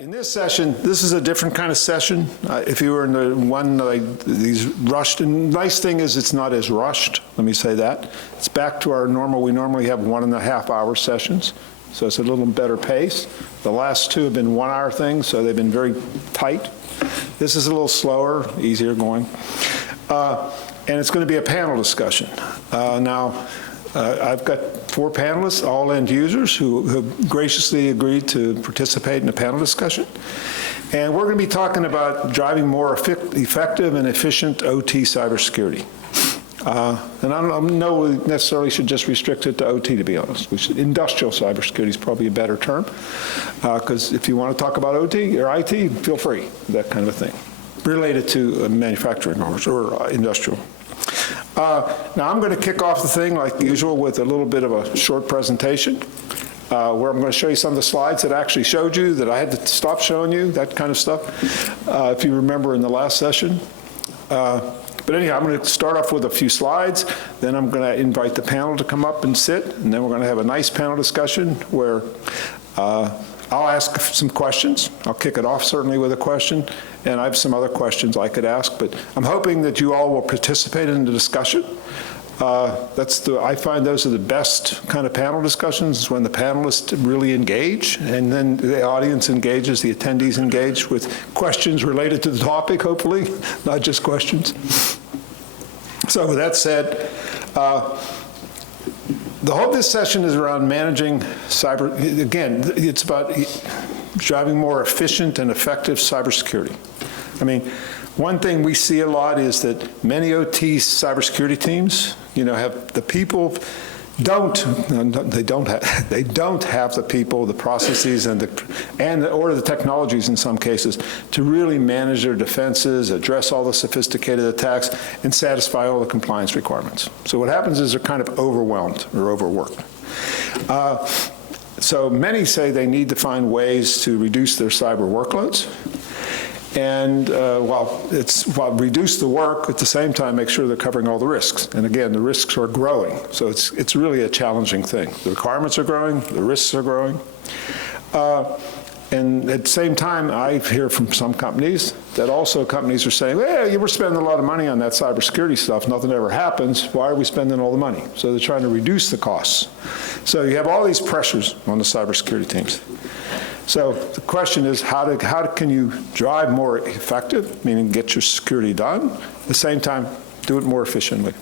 In this session, this is a different kind of session. If you were in the one like these rushed, and nice thing is it's not as rushed, let me say that. It's back to our normal, we normally have 1.5 hour sessions, so it's a little better pace. The last two have been 1 hour things, so they've been very tight. This is a little slower, easier going. And it's going to be a panel discussion. I've got 4 panelists, all end users, who have graciously agreed to participate in the panel discussion. And we're going to be talking about driving more effective and efficient OT cybersecurity. And I don't know we necessarily should just restrict it to OT, to be honest. Industrial cybersecurity is probably a better term, because if you want to talk about OT or IT, feel free, that kind of a thing, related to manufacturing or industrial. Now I'm going to kick off the thing like usual with a little bit of a short presentation where I'm going to show you some of the slides that I actually showed you that I had to stop showing you, that kind of stuff, if you remember in the last session. But anyhow, I'm going to start off with a few slides, then I'm going to invite the panel to come up and sit, and then we're going to have a nice panel discussion where I'll ask some questions. I'll kick it off certainly with a question, and I have some other questions I could ask, but I'm hoping that you all will participate in the discussion. I find those are the best kind of panel discussions, is when the panelists really engage, and then the audience engages, the attendees engage with questions related to the topic, hopefully, not just questions. So with that said, the whole of this session is around managing cyber. Again, it's about driving more efficient and effective cybersecurity. I mean, one thing we see a lot is that many OT cybersecurity teams, have the people they don't have the people, the processes, or the technologies in some cases to really manage their defenses, address all the sophisticated attacks, and satisfy all the compliance requirements. So what happens is they're kind of overwhelmed or overworked. So many say they need to find ways to reduce their cyber workloads. And while reduce the work, at the same time make sure they're covering all the risks. And again, the risks are growing, so it's really a challenging thing. The requirements are growing, the risks are growing. And at the same time, I hear from some companies that also companies are saying, well, we're spending a lot of money on that cybersecurity stuff, nothing ever happens, why are we spending all the money? So they're trying to reduce the costs. So you have all these pressures on the cybersecurity teams. So the question is, how can you drive more effective, meaning get your security done, at the same time do it more efficiently?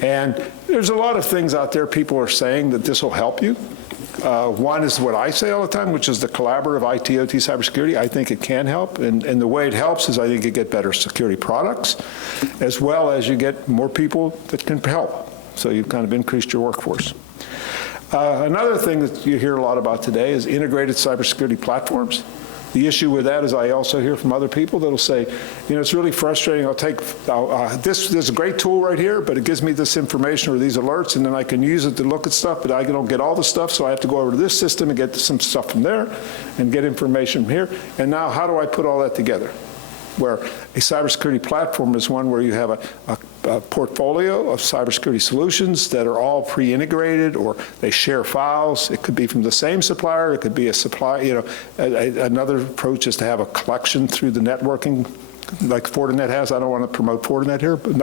And there's a lot of things out there people are saying that this will help you. One is what I say all the time, which is the collaborative IT/OT cybersecurity. I think it can help, and the way it helps is I think you get better security products, as well as you get more people that can help. So you've kind of increased your workforce. Another thing that you hear a lot about today is integrated cybersecurity platforms. The issue with that is I also hear from other people that'll say, it's really frustrating. This is a great tool right here, but it gives me this information or these alerts, and then I can use it to look at stuff, but I don't get all the stuff, so I have to go over to this system and get some stuff from there and get information from here. And now how do I put all that together? Where a cybersecurity platform is one where you have a portfolio of cybersecurity solutions that are all pre-integrated, or they share files. It could be from the same supplier. It could be a supplier. Another approach is to have a collection through the networking, like Fortinet has. I don't want to promote Fortinet here, but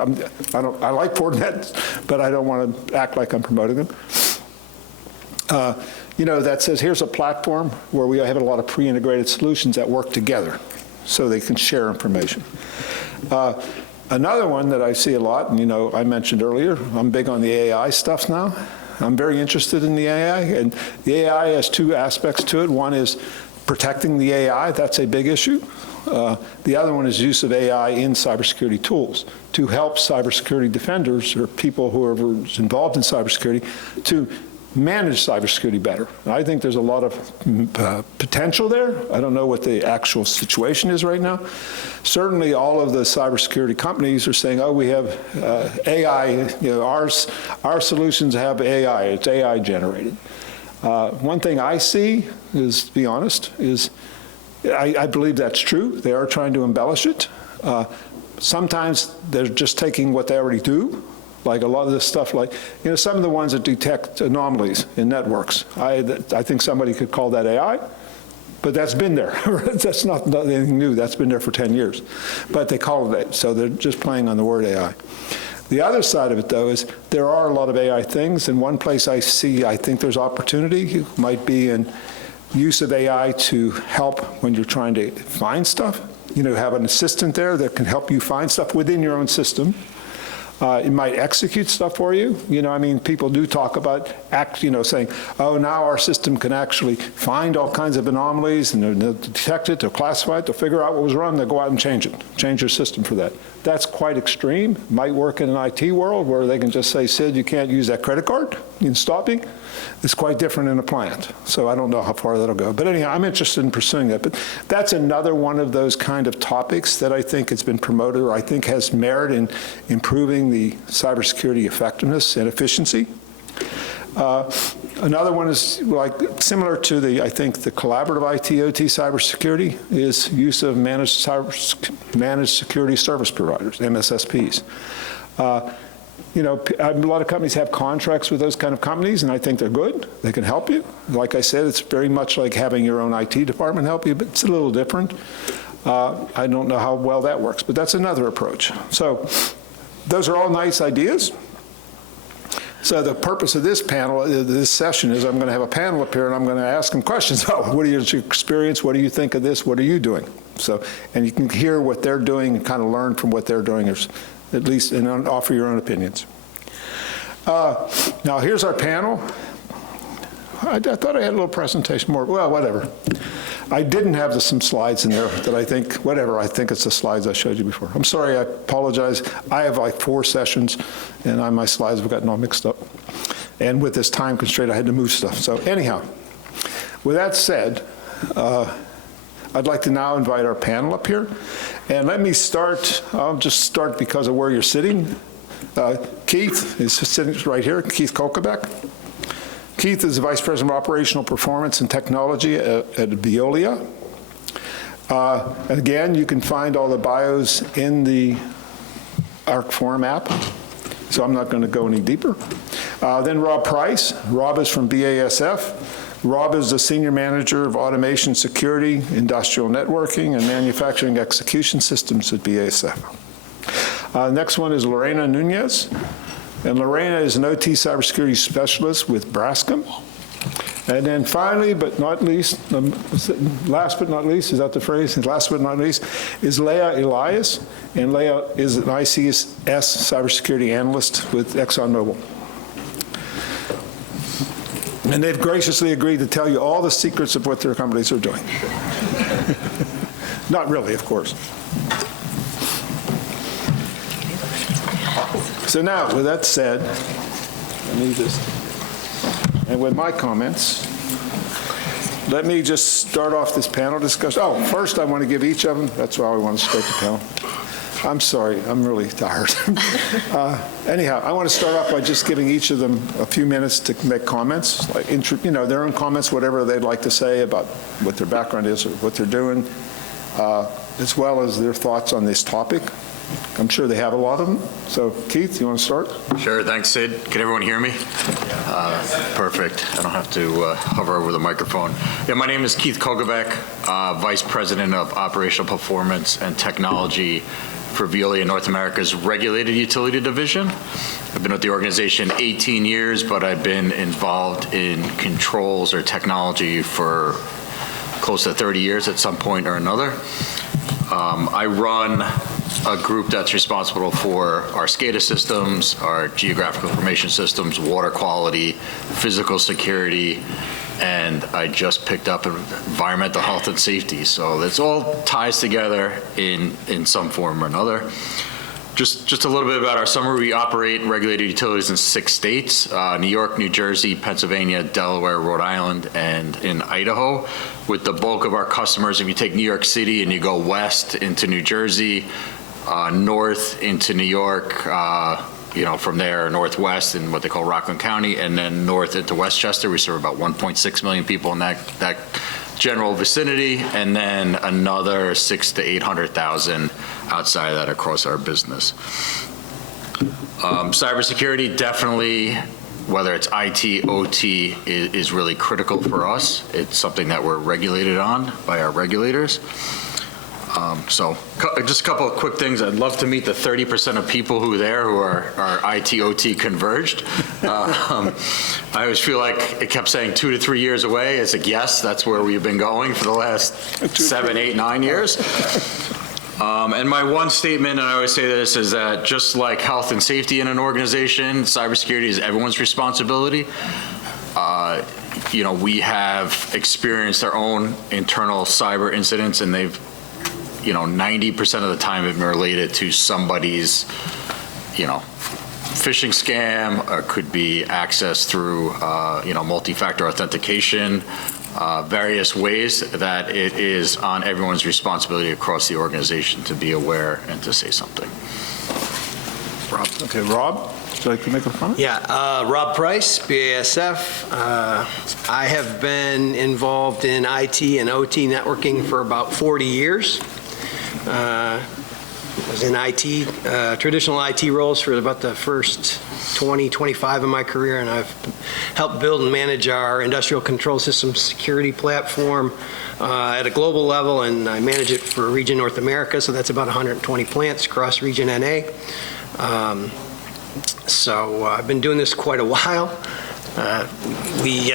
I like Fortinet, but I don't want to act like I'm promoting them. That says here's a platform where we have a lot of pre-integrated solutions that work together, so they can share information. Another one that I see a lot, and I mentioned earlier, I'm big on the AI stuff now. I'm very interested in the AI, and the AI has 2 aspects to it. One is protecting the AI, that's a big issue. The other one is use of AI in cybersecurity tools to help cybersecurity defenders or people who are involved in cybersecurity to manage cybersecurity better. I think there's a lot of potential there. I don't know what the actual situation is right now. Certainly all of the cybersecurity companies are saying, we have AI, our solutions have AI, it's AI generated. One thing I see is, to be honest, is I believe that's true. They are trying to embellish it. Sometimes they're just taking what they already do, like a lot of this stuff, like, some of the ones that detect anomalies in networks. I think somebody could call that AI. But that's been there. That's not anything new. That's been there for 10 years. But they call it, so they're just playing on the word AI. The other side of it, though, is there are a lot of AI things, and one place I think there's opportunity might be in use of AI to help when you're trying to find stuff. You know, have an assistant there that can help you find stuff within your own system. It might execute stuff for you. You know, I mean, people do talk about saying, oh, now our system can actually find all kinds of anomalies and they'll detect it, they'll classify it, they'll figure out what was wrong, they'll go out and change it, change your system for that. That's quite extreme. Might work in an IT world where they can just say, Sid, you can't use that credit card in stopping. It's quite different in a plant. So I don't know how far that'll go. But anyhow, I'm interested in pursuing that. But that's another one of those kind of topics that I think has been promoted, or I think has merit in improving the cybersecurity effectiveness and efficiency. Another one is like similar to the, I think, the collaborative IT/OT cybersecurity is use of managed security service providers, MSSPs. You know, a lot of companies have contracts with those kind of companies, and I think they're good. They can help you. Like I said, it's very much like having your own IT department help you, but it's a little different. I don't know how well that works, but that's another approach. So those are all nice ideas. So the purpose of this panel, this session, is I'm going to have a panel up here, and I'm going to ask them questions about what is your experience, what do you think of this, what are you doing? So, and you can hear what they're doing and kind of learn from what they're doing, or at least, and offer your own opinions. Now here's our panel. I thought I had a little presentation more, well, whatever. I didn't have some slides in there that I think, whatever, I think it's the slides I showed you before. I'm sorry, I apologize. I have like 4 sessions, and my slides have gotten all mixed up. And with this time constraint, I had to move stuff. So anyhow, with that said, I'd like to now invite our panel up here. And let me start, I'll just start because of where you're sitting. Keith is sitting right here, Keith Kolkebeck. Keith is the Vice President of Operational Performance and Technology at Veolia. Again, you can find all the bios in the ARC Forum app, so I'm not going to go any deeper. Then Rob Price. Rob is from BASF. Rob is the Senior Manager of Automation Security, Industrial Networking, and Manufacturing Execution Systems at BASF. Next one is Lorena Nunez. And Lorena is an OT cybersecurity specialist with Braskem. And then finally, but not least, last but not least, is that the phrase? Last but not least, is Leah Elias. And Leah is an ICS cybersecurity analyst with ExxonMobil. And they've graciously agreed to tell you all the secrets of what their companies are doing. Not really, of course. So now, with that said, let me just, and with my comments, let me just start off this panel discussion. Oh, first I want to give each of them, that's why I want to start the panel. I'm sorry, I'm really tired. Anyhow, I want to start off by just giving each of them a few minutes to make comments, like their own comments, whatever they'd like to say about what their background is or what they're doing, as well as their thoughts on this topic. I'm sure they have a lot of them. So, Keith, you want to start? Sure. Thanks, Sid. Can everyone hear me? Perfect. I don't have to hover over the microphone. Yeah, my name is Keith Kolkebeck, Vice President of Operational Performance and Technology for Veolia North America's Regulated Utility Division. I've been with the organization 18 years, but I've been involved in controls or technology for close to 30 years at some point or another. I run a group that's responsible for our SCADA systems, our geographical information systems, water quality, physical security, and I just picked up environmental health and safety. So this all ties together in some form or another. Just a little bit about our summary. We operate regulated utilities in 6 states, New York, New Jersey, Pennsylvania, Delaware, Rhode Island, and in Idaho. With the bulk of our customers, if you take New York City and you go west into New Jersey, north into New York, from there northwest in what they call Rockland County, and then north into Westchester, we serve about 1.6 million people in that general vicinity, and then another 600,000 to 800,000 outside of that across our business. Cybersecurity, definitely whether it's IT, OT, is really critical for us. It's something that we're regulated on by our regulators. So just a couple of quick things. I'd love to meet the 30% of people who are IT, OT converged. I always feel like it kept saying 2 to 3 years away. It's like, yes, that's where we've been going for the last 7, 8, 9 years. And my one statement, and I always say this, is that just like health and safety in an organization, cybersecurity is everyone's responsibility. We have experienced our own internal cyber incidents, and they've 90% of the time have been related to somebody's, phishing scam, or could be access through, multi-factor authentication, various ways that it is on everyone's responsibility across the organization to be aware and to say something. Rob. Okay, Rob, would you like to make a comment? Yeah, Rob Price, BASF. I have been involved in IT and OT networking for about 40 years. I was in IT, traditional IT roles for about the first 20, 25 of my career, and I've helped build and manage our industrial control systems security platform at a global level, and I manage it for Region North America, so that's about 120 plants across Region NA. So I've been doing this quite a while. We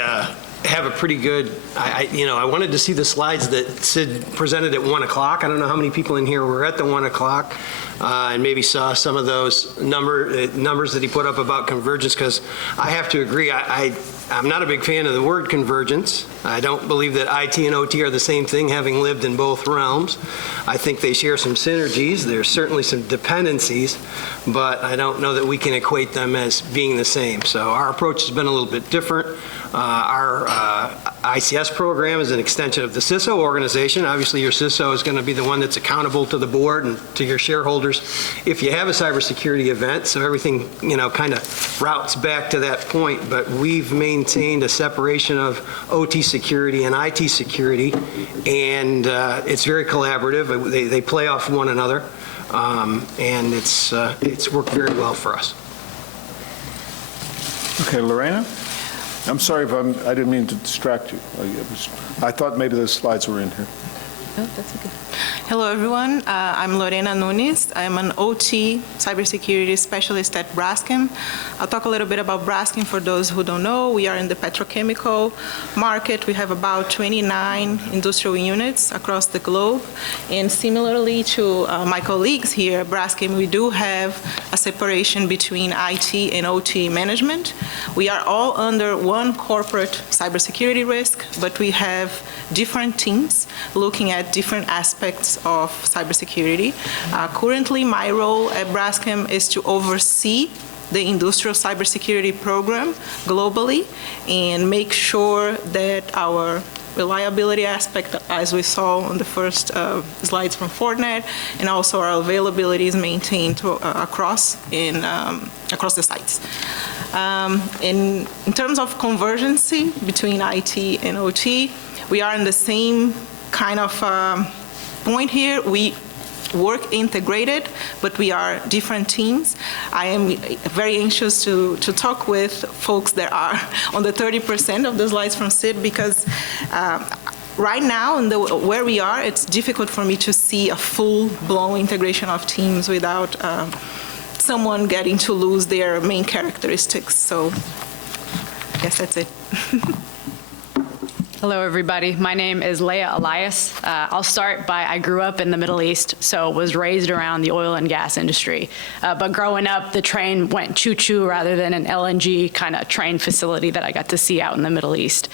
have a pretty good, I wanted to see the slides that Sid presented at 1 o'clock. I don't know how many people in here were at the 1 o'clock and maybe saw some of those numbers that he put up about convergence, because I have to agree, I'm not a big fan of the word convergence. I don't believe that IT and OT are the same thing, having lived in both realms. I think they share some synergies. There's certainly some dependencies, but I don't know that we can equate them as being the same. So our approach has been a little bit different. Our ICS program is an extension of the CISO organization. Obviously, your CISO is going to be the one that's accountable to the board and to your shareholders if you have a cybersecurity event. So everything, kind of routes back to that point. But we've maintained a separation of OT security and IT security, and it's very collaborative. They play off one another, and it's worked very well for us. Okay, Lorena? I'm sorry if I didn't mean to distract you. I thought maybe those slides were in here. No, that's okay. Hello, everyone. I'm Lorena Nunes. I'm an OT cybersecurity specialist at Braskem. I'll talk a little bit about Braskem for those who don't know. We are in the petrochemical market. We have about 29 industrial units across the globe. And similarly to my colleagues here at Braskem, we do have a separation between IT and OT management. We are all under one corporate cybersecurity risk, but we have different teams looking at different aspects of cybersecurity. Currently, my role at Braskem is to oversee the industrial cybersecurity program globally and make sure that our reliability aspect, as we saw on the first slides from Fortinet, and also our availability is maintained across the sites. In terms of convergency between IT and OT, we are in the same kind of point here. We work integrated, but we are different teams. I am very anxious to talk with folks that are on the 30% of the slides from Sid, because right now, where we are, it's difficult for me to see a full-blown integration of teams without someone getting to lose their main characteristics. So I guess that's it. Hello, everybody. My name is Leah Elias. I'll start by, I grew up in the Middle East, so was raised around the oil and gas industry. But growing up, the train went choo-choo rather than an LNG kind of train facility that I got to see out in the Middle East.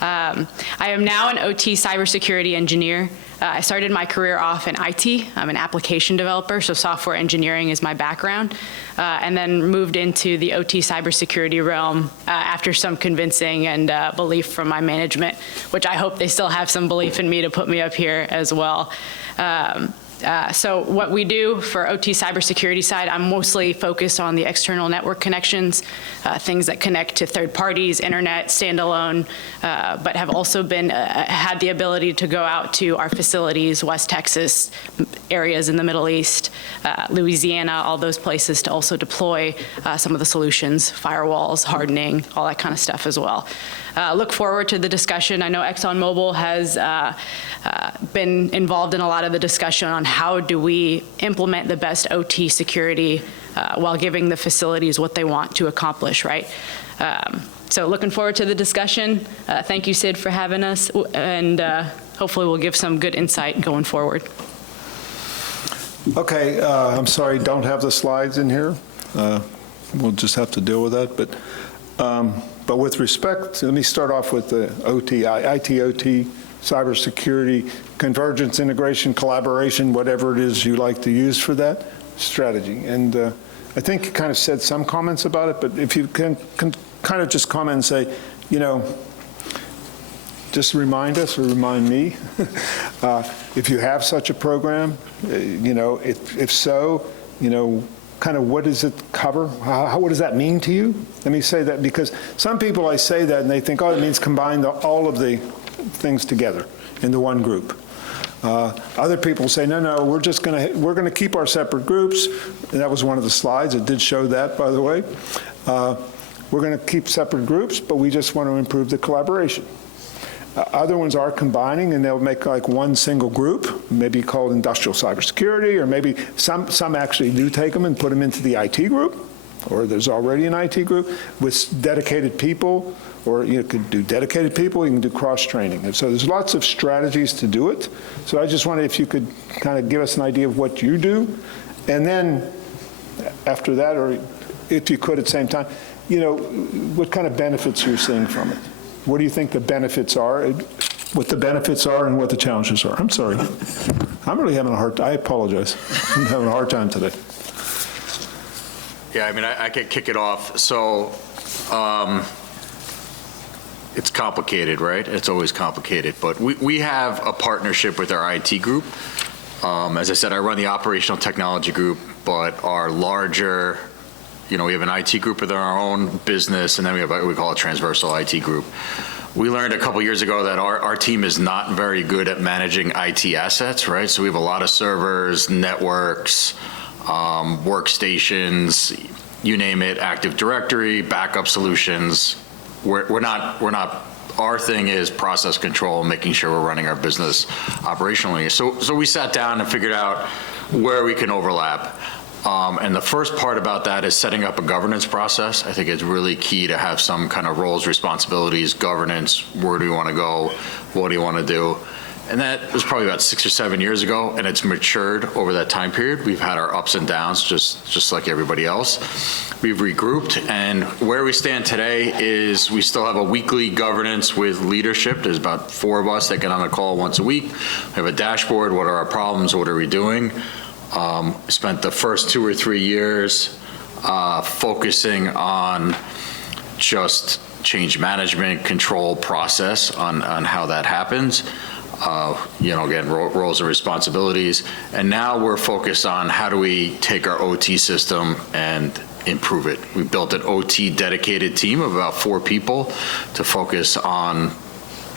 I am now an OT cybersecurity engineer. I started my career off in IT. I'm an application developer, so software engineering is my background, and then moved into the OT cybersecurity realm after some convincing and belief from my management, which I hope they still have some belief in me to put me up here as well. So what we do for OT cybersecurity side, I'm mostly focused on the external network connections, things that connect to third parties, internet, standalone, but have also had the ability to go out to our facilities, West Texas, areas in the Middle East, Louisiana, all those places to also deploy some of the solutions, firewalls, hardening, all that kind of stuff as well. Look forward to the discussion. I know ExxonMobil has been involved in a lot of the discussion on how do we implement the best OT security while giving the facilities what they want to accomplish, right? So looking forward to the discussion. Thank you, Sid, for having us, and hopefully we'll give some good insight going forward. Okay, I'm sorry, don't have the slides in here. We'll just have to deal with that. But with respect, let me start off with the OT, IT/OT, cybersecurity, convergence, integration, collaboration, whatever it is you like to use for that strategy. And I think you kind of said some comments about it, but if you can kind of just comment and say, you know, just remind us or remind me if you have such a program, you know, if so, you know, kind of what does it cover? What does that mean to you? Let me say that because some people, I say that and they think, oh, it means combine all of the things together into one group. Other people say, no, we're going to keep our separate groups. And that was one of the slides. It did show that, by the way. We're going to keep separate groups, but we just want to improve the collaboration. Other ones are combining, and they'll make like one single group, maybe called industrial cybersecurity, or maybe some actually do take them and put them into the IT group, or there's already an IT group with dedicated people, or you could do dedicated people, you can do cross-training. And so there's lots of strategies to do it. So I just wondered if you could kind of give us an idea of what you do, and then after that, or if you could at the same time, you know, what kind of benefits you're seeing from it. What do you think the benefits are, what the benefits are and what the challenges are? I'm sorry. I'm really having a hard time. I apologize. I'm having a hard time today. Yeah, I mean, I could kick it off. So it's complicated, right? It's always complicated. But we have a partnership with our IT group. As I said, I run the operational technology group, but our larger, you know, we have an IT group within our own business, and then we have what we call a transversal IT group. We learned a couple years ago that our team is not very good at managing IT assets, right? So we have a lot of servers, networks, workstations, you name it, Active Directory, backup solutions. We're not, our thing is process control, making sure we're running our business operationally. So we sat down and figured out where we can overlap. And the first part about that is setting up a governance process. I think it's really key to have some kind of roles, responsibilities, governance. Where do you want to go? What do you want to do? And that was probably about 6 or 7 years ago, and it's matured over that time period. We've had our ups and downs, just like everybody else. We've regrouped, and where we stand today is we still have a weekly governance with leadership. There's about 4 of us that get on a call once a week. We have a dashboard. What are our problems? What are we doing? Spent the first 2 or 3 years focusing on just change management, control, process on how that happens. You know, again, roles and responsibilities. And now we're focused on how do we take our OT system and improve it. We built an OT dedicated team of about 4 people to focus on,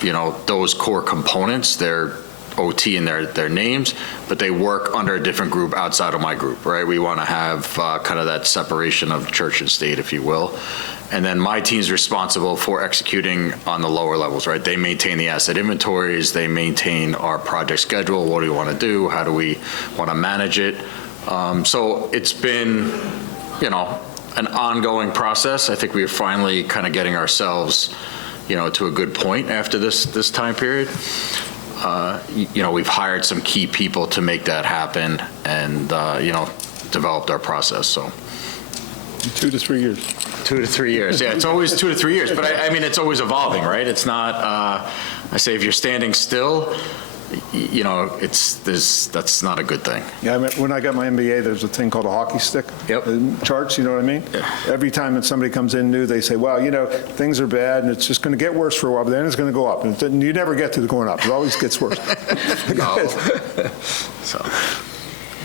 you know, those core components. They're OT in their names, but they work under a different group outside of my group, right? We want to have kind of that separation of church and state, if you will. And then my team's responsible for executing on the lower levels, right? They maintain the asset inventories, they maintain our project schedule, what do we want to do, how do we want to manage it? So it's been, you know, an ongoing process. I think we're finally kind of getting ourselves, you know, to a good point after this time period. You know, we've hired some key people to make that happen and, you know, developed our process, so. 2 to 3 years. 2 to 3 years, yeah, it's always 2 to 3 years, but I mean, it's always evolving, right? It's not, I say if you're standing still, you know, that's not a good thing. Yeah, I mean, when I got my MBA, there's a thing called a hockey stick. Yep. Charts, you know what I mean? Yeah. Every time that somebody comes in new, they say, well, you know, things are bad and it's just going to get worse for a while, but then it's going to go up. And you never get to the going up. It always gets worse. No. So.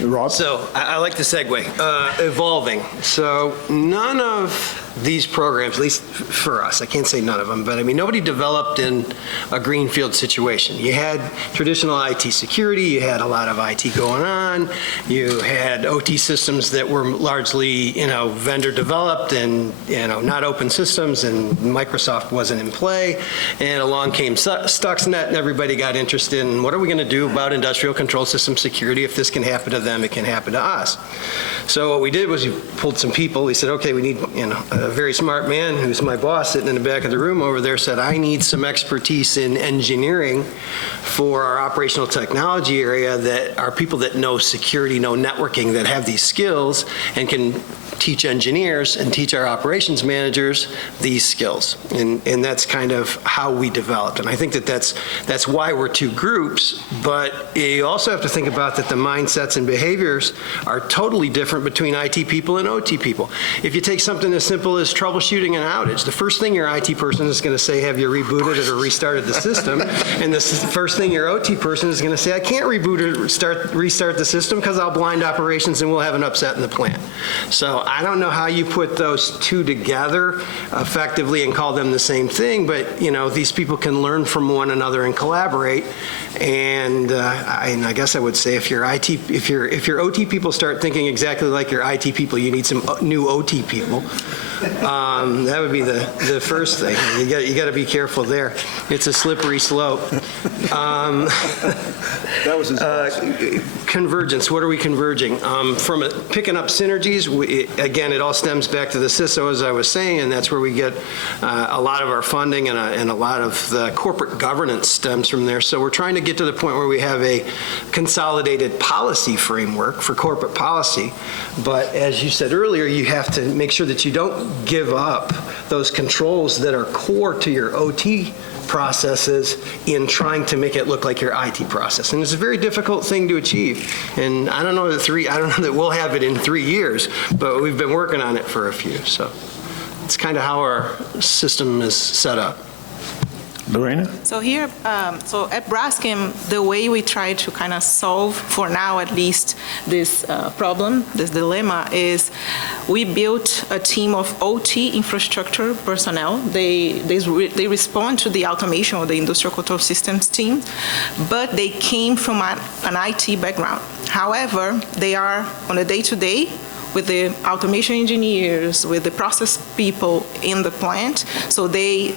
Rob? So I like the segue, evolving. So none of these programs, at least for us, I can't say none of them, but I mean, nobody developed in a greenfield situation. You had traditional IT security, you had a lot of IT going on, you had OT systems that were largely, vendor developed and, not open systems, and Microsoft wasn't in play. And along came Stuxnet, and everybody got interested in what are we going to do about industrial control system security? If this can happen to them, it can happen to us. So what we did was we pulled some people. We said, okay, we need, a very smart man who's my boss sitting in the back of the room over there said, I need some expertise in engineering for our operational technology area that are people that know security, know networking, that have these skills and can teach engineers and teach our operations managers these skills. And that's kind of how we developed. And I think that's why we're two groups, but you also have to think about that the mindsets and behaviors are totally different between IT people and OT people. If you take something as simple as troubleshooting an outage, the first thing your IT person is going to say, have you rebooted it or restarted the system? And the first thing your OT person is going to say, I can't reboot it or restart the system because I'll blind operations and we'll have an upset in the plant. So I don't know how you put those two together effectively and call them the same thing, but these people can learn from one another and collaborate. And I guess I would say if your OT people start thinking exactly like your IT people, you need some new OT people. That would be the first thing. You got to be careful there. It's a slippery slope. That was his Convergence. What are we converging? From picking up synergies, again, it all stems back to the CISO, as I was saying, and that's where we get a lot of our funding and a lot of the corporate governance stems from there. So we're trying to get to the point where we have a consolidated policy framework for corporate policy. But as you said earlier, you have to make sure that you don't give up those controls that are core to your OT processes in trying to make it look like your IT process. And it's a very difficult thing to achieve. And I don't know that we'll have it in 3 years, but we've been working on it for a few. So it's kind of how our system is set up. Lorena? So here, so at Braskem, the way we try to kind of solve, for now at least, this problem, this dilemma, is we built a team of OT infrastructure personnel. They respond to the automation of the industrial control systems team, but they came from an IT background. However, they are on a day-to-day with the automation engineers, with the process people in the plant. So they,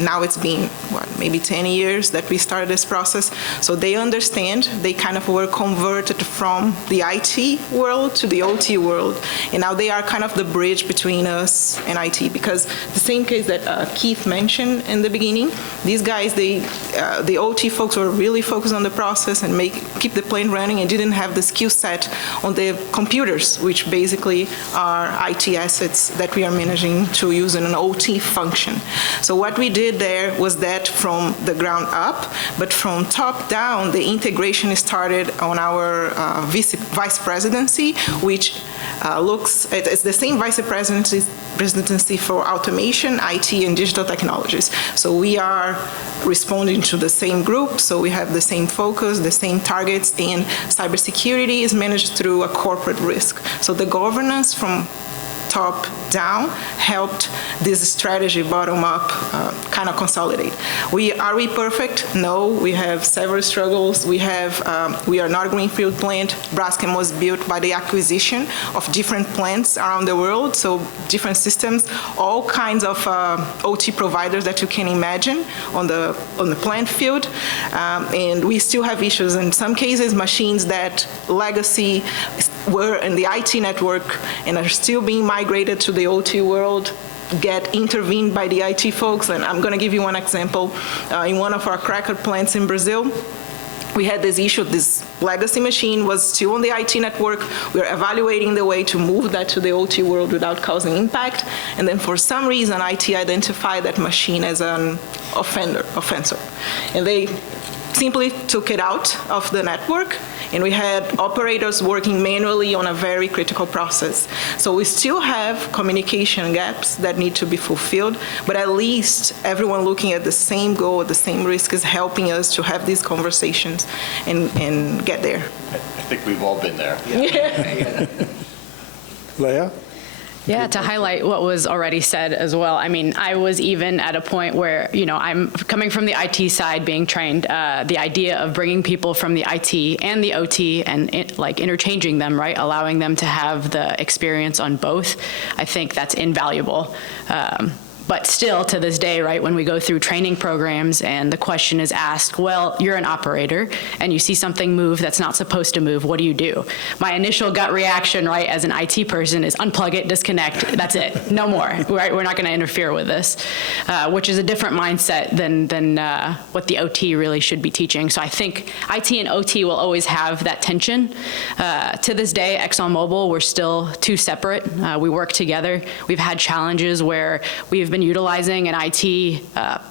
now it's been, maybe 10 years that we started this process. So they understand, they kind of were converted from the IT world to the OT world. And now they are kind of the bridge between us and IT, because the same case that Keith mentioned in the beginning, these guys, the OT folks were really focused on the process and keep the plant running, and didn't have the skill set on the computers, which basically are IT assets that we are managing to use in an OT function. So what we did there was that from the ground up, but from top down, the integration started on our vice presidency, which it's the same vice presidency for automation, IT, and digital technologies. So we are responding to the same group, so we have the same focus, the same targets, and cybersecurity is managed through a corporate risk. So the governance from top down helped this strategy bottom up kind of consolidate. Are we perfect? No, we have several struggles. We are not a greenfield plant. Braskem was built by the acquisition of different plants around the world, so different systems, all kinds of OT providers that you can imagine on the plant field, and we still have issues. In some cases, machines that legacy were in the IT network and are still being migrated to the OT world get intervened by the IT folks. And I'm going to give you one example. In one of our cracker plants in Brazil, we had this issue. This legacy machine was still on the IT network. We were evaluating the way to move that to the OT world without causing impact. And then for some reason, IT identified that machine as an offender. And they simply took it out of the network, and we had operators working manually on a very critical process. So we still have communication gaps that need to be fulfilled, but at least everyone looking at the same goal, the same risk, is helping us to have these conversations and get there. I think we've all been there. Leah? Yeah, to highlight what was already said as well. I mean, I was even at a point where, I'm coming from the IT side, being trained, the idea of bringing people from the IT and the OT and interchanging them, right? Allowing them to have the experience on both. I think that's invaluable. But still, to this day, right, when we go through training programs and the question is asked, well, you're an operator and you see something move that's not supposed to move, what do you do? My initial gut reaction, right, as an IT person is unplug it, disconnect, that's it, no more, right? We're not going to interfere with this, which is a different mindset than what the OT really should be teaching. So I think IT and OT will always have that tension. To this day, ExxonMobil, we're still two separate. We work together. We've had challenges where we've been utilizing an IT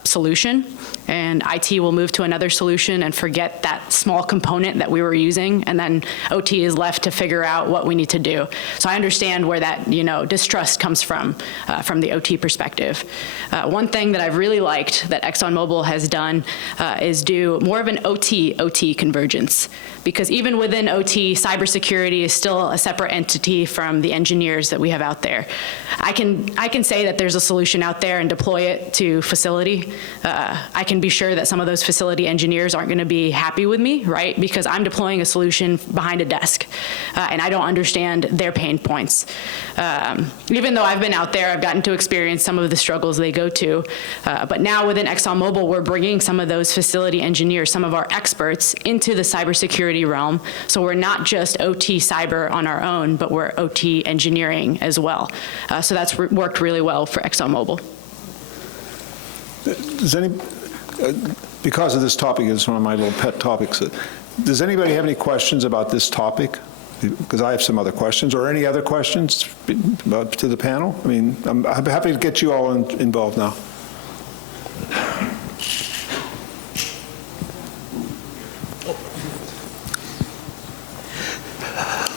solution, and IT will move to another solution and forget that small component that we were using, and then OT is left to figure out what we need to do. So I understand where that distrust comes from the OT perspective. One thing that I've really liked that ExxonMobil has done is do more of an OT convergence, because even within OT, cybersecurity is still a separate entity from the engineers that we have out there. I can say that there's a solution out there and deploy it to facility. I can be sure that some of those facility engineers aren't going to be happy with me, right? Because I'm deploying a solution behind a desk, and I don't understand their pain points. Even though I've been out there, I've gotten to experience some of the struggles they go to. But now within ExxonMobil, we're bringing some of those facility engineers, some of our experts, into the cybersecurity realm. So we're not just OT cyber on our own, but we're OT engineering as well. So that's worked really well for ExxonMobil. Because of this topic, it's one of my little pet topics. Does anybody have any questions about this topic? Because I have some other questions, or any other questions to the panel? I mean, I'm happy to get you all involved now.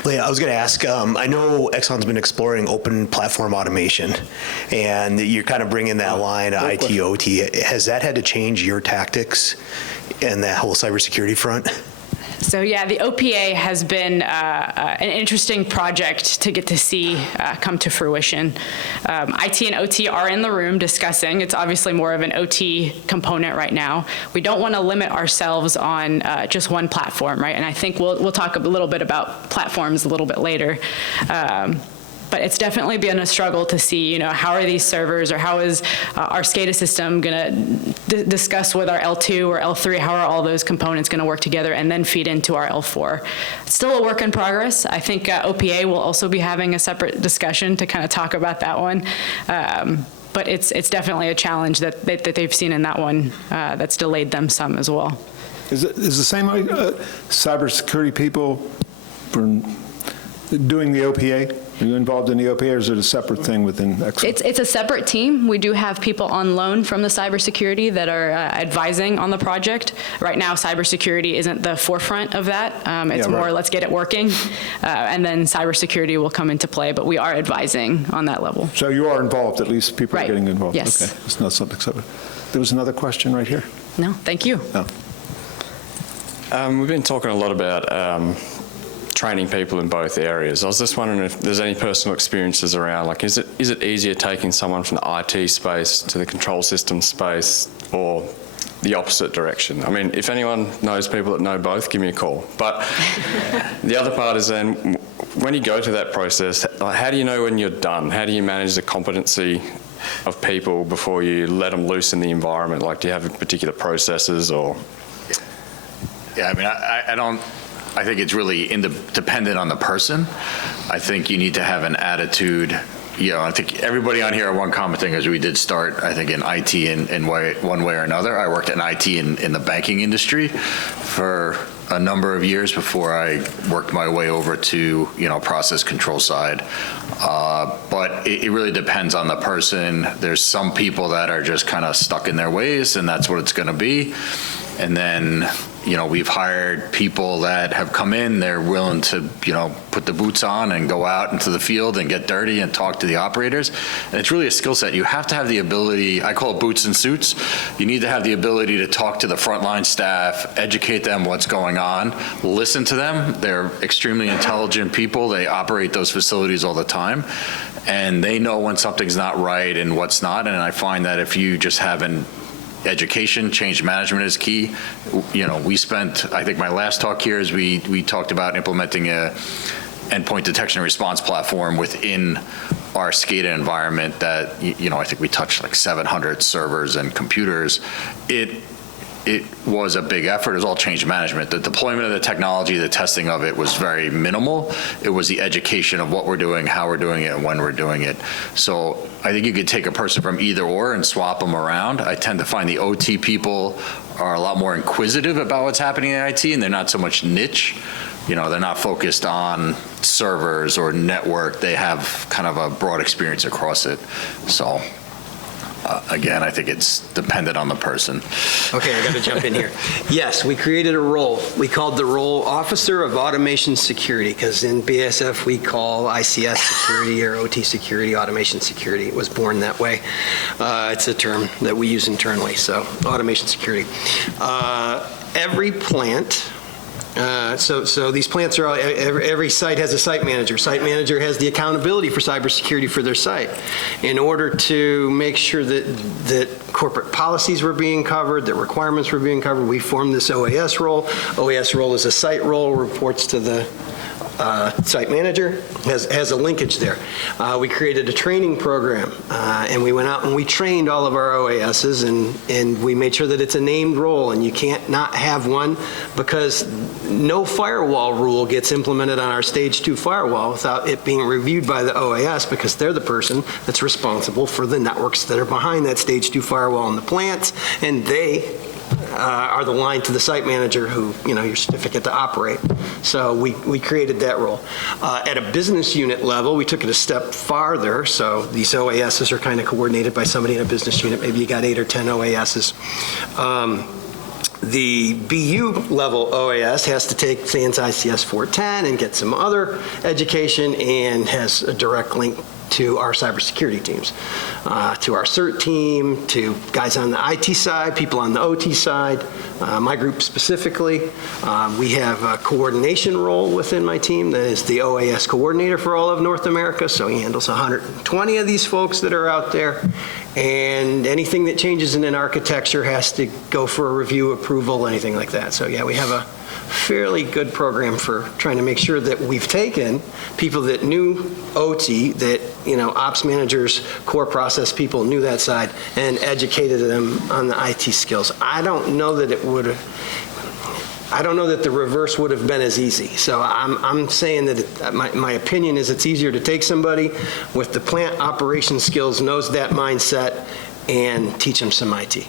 Leah, I was going to ask, I know Exxon's been exploring open platform automation, and you're kind of bringing that line of IT, OT. Has that had to change your tactics in that whole cybersecurity front? So yeah, the OPA has been an interesting project to get to see come to fruition. IT and OT are in the room discussing. It's obviously more of an OT component right now. We don't want to limit ourselves on just one platform, right? And I think we'll talk a little bit about platforms a little bit later. But it's definitely been a struggle to see, how are these servers, or how is our SCADA system going to discuss with our L2 or L3, how are all those components going to work together and then feed into our L4. It's still a work in progress. I think OPA will also be having a separate discussion to kind of talk about that one. But it's definitely a challenge that they've seen in that one that's delayed them some as well. Is the same cybersecurity people doing the OPA? Are you involved in the OPA, or is it a separate thing within Exxon? It's a separate team. We do have people on loan from the cybersecurity that are advising on the project. Right now, cybersecurity isn't the forefront of that. It's more, let's get it working, and then cybersecurity will come into play, but we are advising on that level. So you are involved, at least people are getting involved? Yes. Okay, it's not something separate. There was another question right here. No, thank you. No. We've been talking a lot about training people in both areas. I was just wondering if there's any personal experiences around, like, is it easier taking someone from the IT space to the control system space, or the opposite direction? I mean, if anyone knows people that know both, give me a call. But the other part is then, when you go to that process, how do you know when you're done? How do you manage the competency of people before you let them loose in the environment? Like, do you have particular processes, or? Yeah, I mean, I think it's really dependent on the person. I think you need to have an attitude. I think everybody on here, one common thing is we did start, I think, in IT in one way or another. I worked in IT in the banking industry for a number of years before I worked my way over to, process control side. But it really depends on the person. There's some people that are just kind of stuck in their ways, and that's what it's going to be. And then we've hired people that have come in, they're willing to, put the boots on and go out into the field and get dirty and talk to the operators. And it's really a skill set. You have to have the ability, I call it boots and suits. You need to have the ability to talk to the frontline staff, educate them what's going on, listen to them. They're extremely intelligent people. They operate those facilities all the time. And they know when something's not right and what's not. And I find that if you just have an education, change management is key. We spent, I think my last talk here is we talked about implementing a endpoint detection and response platform within our SCADA environment that, I think we touched like 700 servers and computers. It was a big effort. It was all change management. The deployment of the technology, the testing of it was very minimal. It was the education of what we're doing, how we're doing it, and when we're doing it. So I think you could take a person from either or and swap them around. I tend to find the OT people are a lot more inquisitive about what's happening in IT, and they're not so much niche. They're not focused on servers or network. They have kind of a broad experience across it. So again, I think it's dependent on the person. Okay, I got to jump in here. Yes, we created a role. We called the role Officer of Automation Security, because in BASF we call ICS security or OT security automation security. It was born that way. It's a term that we use internally, so automation security. Every plant, so these plants are all, every site has a site manager. Site manager has the accountability for cybersecurity for their site. In order to make sure that corporate policies were being covered, that requirements were being covered, we formed this OAS role. OAS role is a site role, reports to the site manager, has a linkage there. We created a training program, and we went out and we trained all of our OASs, and we made sure that it's a named role, and you can't not have one, because no firewall rule gets implemented on our stage 2 firewall without it being reviewed by the OAS, because they're the person that's responsible for the networks that are behind that stage 2 firewall in the plants, and they are the line to the site manager who, your certificate to operate. So we created that role. At a business unit level, we took it a step farther. So these OASs are kind of coordinated by somebody in a business unit. Maybe you got 8 or 10 OASs. The BU level OAS has to take SANS ICS 410 and get some other education, and has a direct link to our cybersecurity teams, to our CERT team, to guys on the IT side, people on the OT side, my group specifically. We have a coordination role within my team that is the OAS coordinator for all of North America, so he handles 120 of these folks that are out there. And anything that changes in an architecture has to go for a review, approval, anything like that. So yeah, we have a fairly good program for trying to make sure that we've taken people that knew OT, that, ops managers, core process people knew that side, and educated them on the IT skills. I don't know that the reverse would have been as easy. So I'm saying that my opinion is it's easier to take somebody with the plant operation skills, knows that mindset, and teach them some IT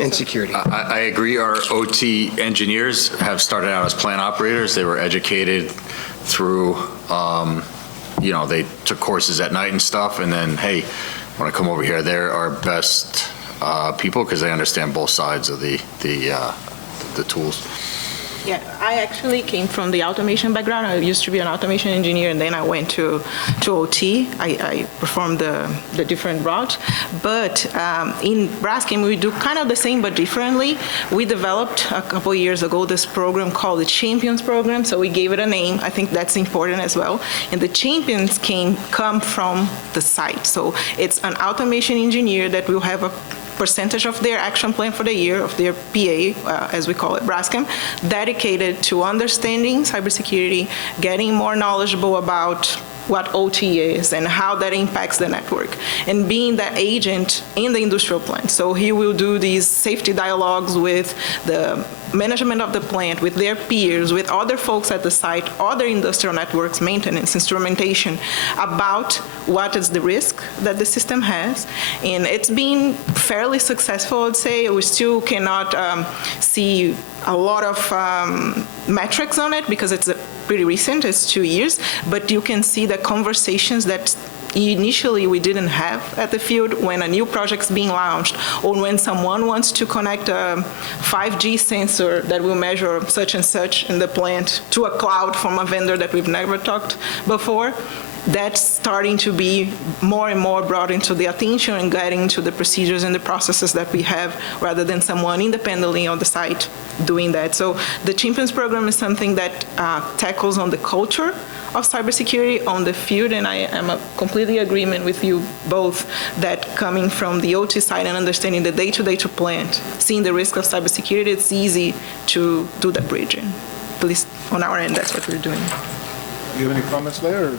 and security. I agree. Our OT engineers have started out as plant operators. They were educated through, they took courses at night and stuff, and then, hey, when I come over here, they're our best people because they understand both sides of the tools. Yeah, I actually came from the automation background. I used to be an automation engineer, and then I went to OT. I performed the different route. But in Braskem, we do kind of the same but differently. We developed a couple years ago this program called the Champions Program, so we gave it a name. I think that's important as well. And the champions come from the site. So it's an automation engineer that will have a percentage of their action plan for the year, of their PA, as we call it, Braskem, dedicated to understanding cybersecurity, getting more knowledgeable about what OT is and how that impacts the network, and being that agent in the industrial plant. So he will do these safety dialogues with the management of the plant, with their peers, with other folks at the site, other industrial networks, maintenance, instrumentation, about what is the risk that the system has. And it's been fairly successful, I'd say. We still cannot see a lot of metrics on it because it's pretty recent, it's 2 years, but you can see the conversations that initially we didn't have at the field when a new project's being launched, or when someone wants to connect a 5G sensor that will measure such and such in the plant to a cloud from a vendor that we've never talked before. That's starting to be more and more brought into the attention and getting into the procedures and the processes that we have, rather than someone independently on the site doing that. So the Champions program is something that tackles on the culture of cybersecurity on the field, and I am completely agreement with you both that coming from the OT side and understanding the day-to-day to plant, seeing the risk of cybersecurity, it's easy to do the bridging. At least on our end, that's what we're doing. Do you have any comments there?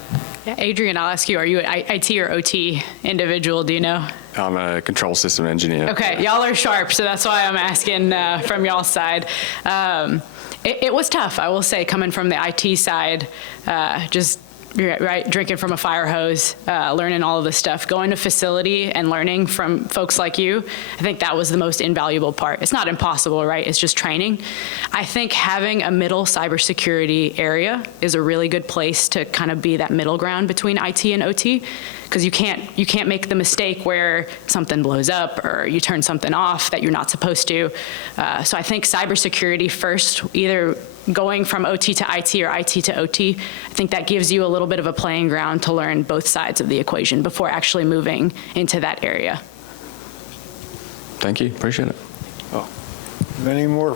Yeah, Adrian, I'll ask you, are you an IT or OT individual, do you know? I'm a control system engineer. Okay, y'all are sharp, so that's why I'm asking from y'all's side. It was tough, I will say, coming from the IT side, just right, drinking from a fire hose, learning all of this stuff, going to facility and learning from folks like you. I think that was the most invaluable part. It's not impossible, right? It's just training. I think having a middle cybersecurity area is a really good place to kind of be that middle ground between IT and OT, because you can't make the mistake where something blows up or you turn something off that you're not supposed to. So I think cybersecurity first, either going from OT to IT or IT to OT, I think that gives you a little bit of a playing ground to learn both sides of the equation before actually moving into that area. Thank you, appreciate it. Any more?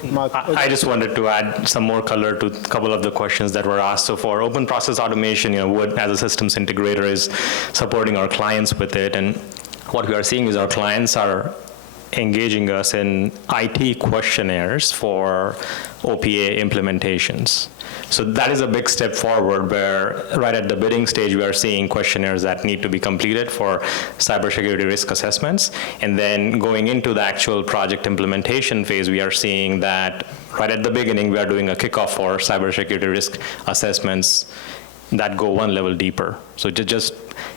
I just wanted to add some more color to a couple of the questions that were asked. So for open process automation, Wood as a systems integrator is supporting our clients with it. And what we are seeing is our clients are engaging us in IT questionnaires for OPA implementations. So that is a big step forward, where right at the bidding stage, we are seeing questionnaires that need to be completed for cybersecurity risk assessments. And then going into the actual project implementation phase, we are seeing that right at the beginning, we are doing a kickoff for cybersecurity risk assessments that go one level deeper. So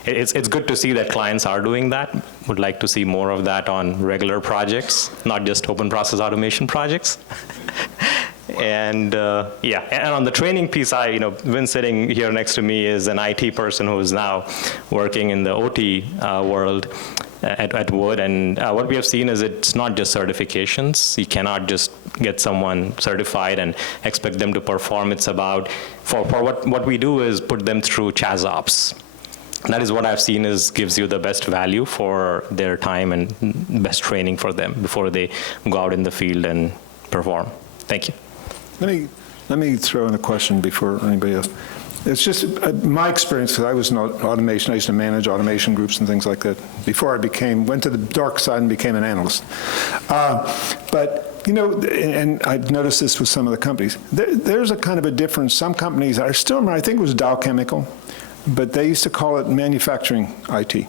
it's good to see that clients are doing that. Would like to see more of that on regular projects, not just open process automation projects. And and on the training piece, Vin sitting here next to me is an IT person who is now working in the OT world at Wood. And what we have seen is it's not just certifications. You cannot just get someone certified and expect them to perform. It's about, for what we do is put them through ChazOps. That is what I've seen gives you the best value for their time and best training for them before they go out in the field and perform. Thank you. Let me throw in a question before anybody else. It's just my experience, because I was in automation. I used to manage automation groups and things like that before I went to the dark side and became an analyst. But, and I've noticed this with some of the companies. There's a kind of a difference. Some companies, I still remember, I think it was Dow Chemical, but they used to call it manufacturing IT.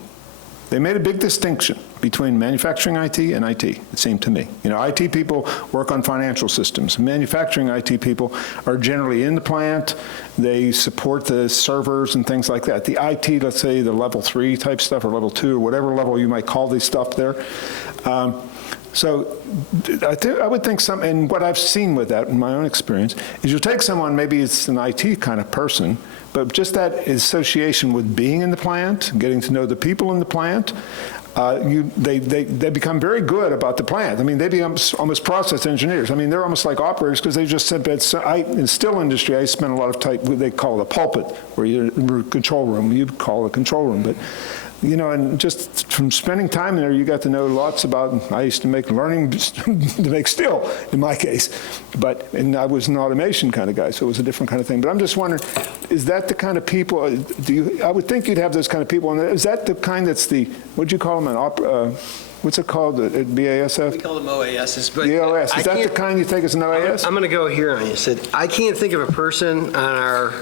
They made a big distinction between manufacturing IT and IT, it seemed to me. IT people work on financial systems. Manufacturing IT people are generally in the plant. They support the servers and things like that. The IT, let's say the level 3 type stuff, or level 2, or whatever level you might call this stuff there. So I would think and what I've seen with that in my own experience, is you'll take someone, maybe it's an IT kind of person, but just that association with being in the plant, getting to know the people in the plant, they become very good about the plant. I mean, they become almost process engineers. I mean, they're almost like operators, because they just said in steel industry, I spent a lot of time, what they call a pulpit, where you're in a control room. You'd call it a control room, but and just from spending time there, you got to know lots about, I used to learning to make steel, in my case, and I was an automation kind of guy, so it was a different kind of thing. But I'm just wondering, is that the kind of people, I would think you'd have those kind of people, and is that the kind that's what'd you call them, what's it called at BASF? We call them OASs. But the OAS. Is that the kind you think is an OAS? I'm going to go here on you. I can't think of a person on our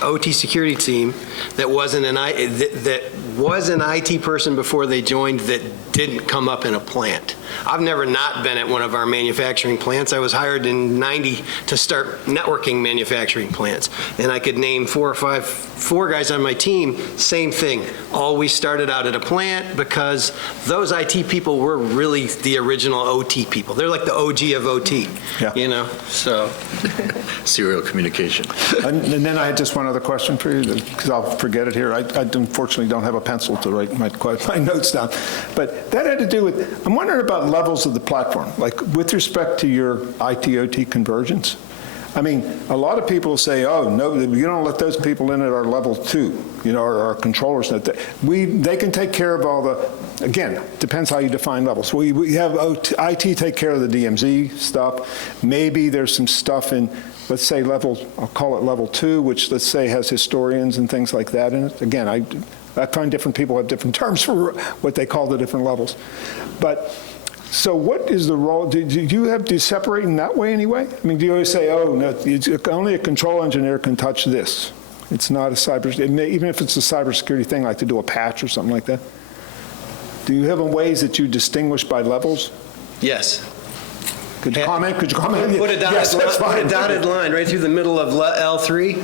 OT security team that wasn't that was an IT person before they joined that didn't come up in a plant. I've never not been at one of our manufacturing plants. I was hired in '90 to start networking manufacturing plants. And I could name four guys on my team, same thing. Always started out at a plant because those IT people were really the original OT people. They're like the OG of OT, you know, so. Serial communication. And then I had just one other question for you, because I'll forget it here. I unfortunately don't have a pencil to write my notes down. But that had to do with, I'm wondering about levels of the platform, like with respect to your IT-OT conversions. I mean, a lot of people say, oh, no, you don't let those people in at our level 2, you know, our controllers. They can take care of all the, again, depends how you define levels. We have IT take care of the DMZ stuff. Maybe there's some stuff in, let's say I'll call it level 2, which let's say has historians and things like that in it. Again, I find different people have different terms for what they call the different levels. But so what is the role? Do you separate in that way anyway? I mean, do you always say, oh, no, only a control engineer can touch this? It's not a even if it's a cybersecurity thing, like to do a patch or something like that? Do you have ways that you distinguish by levels? Yes. Could you comment? Could you comment? Put a dotted, yes, that's fine. Put a dotted line right through the middle of L3.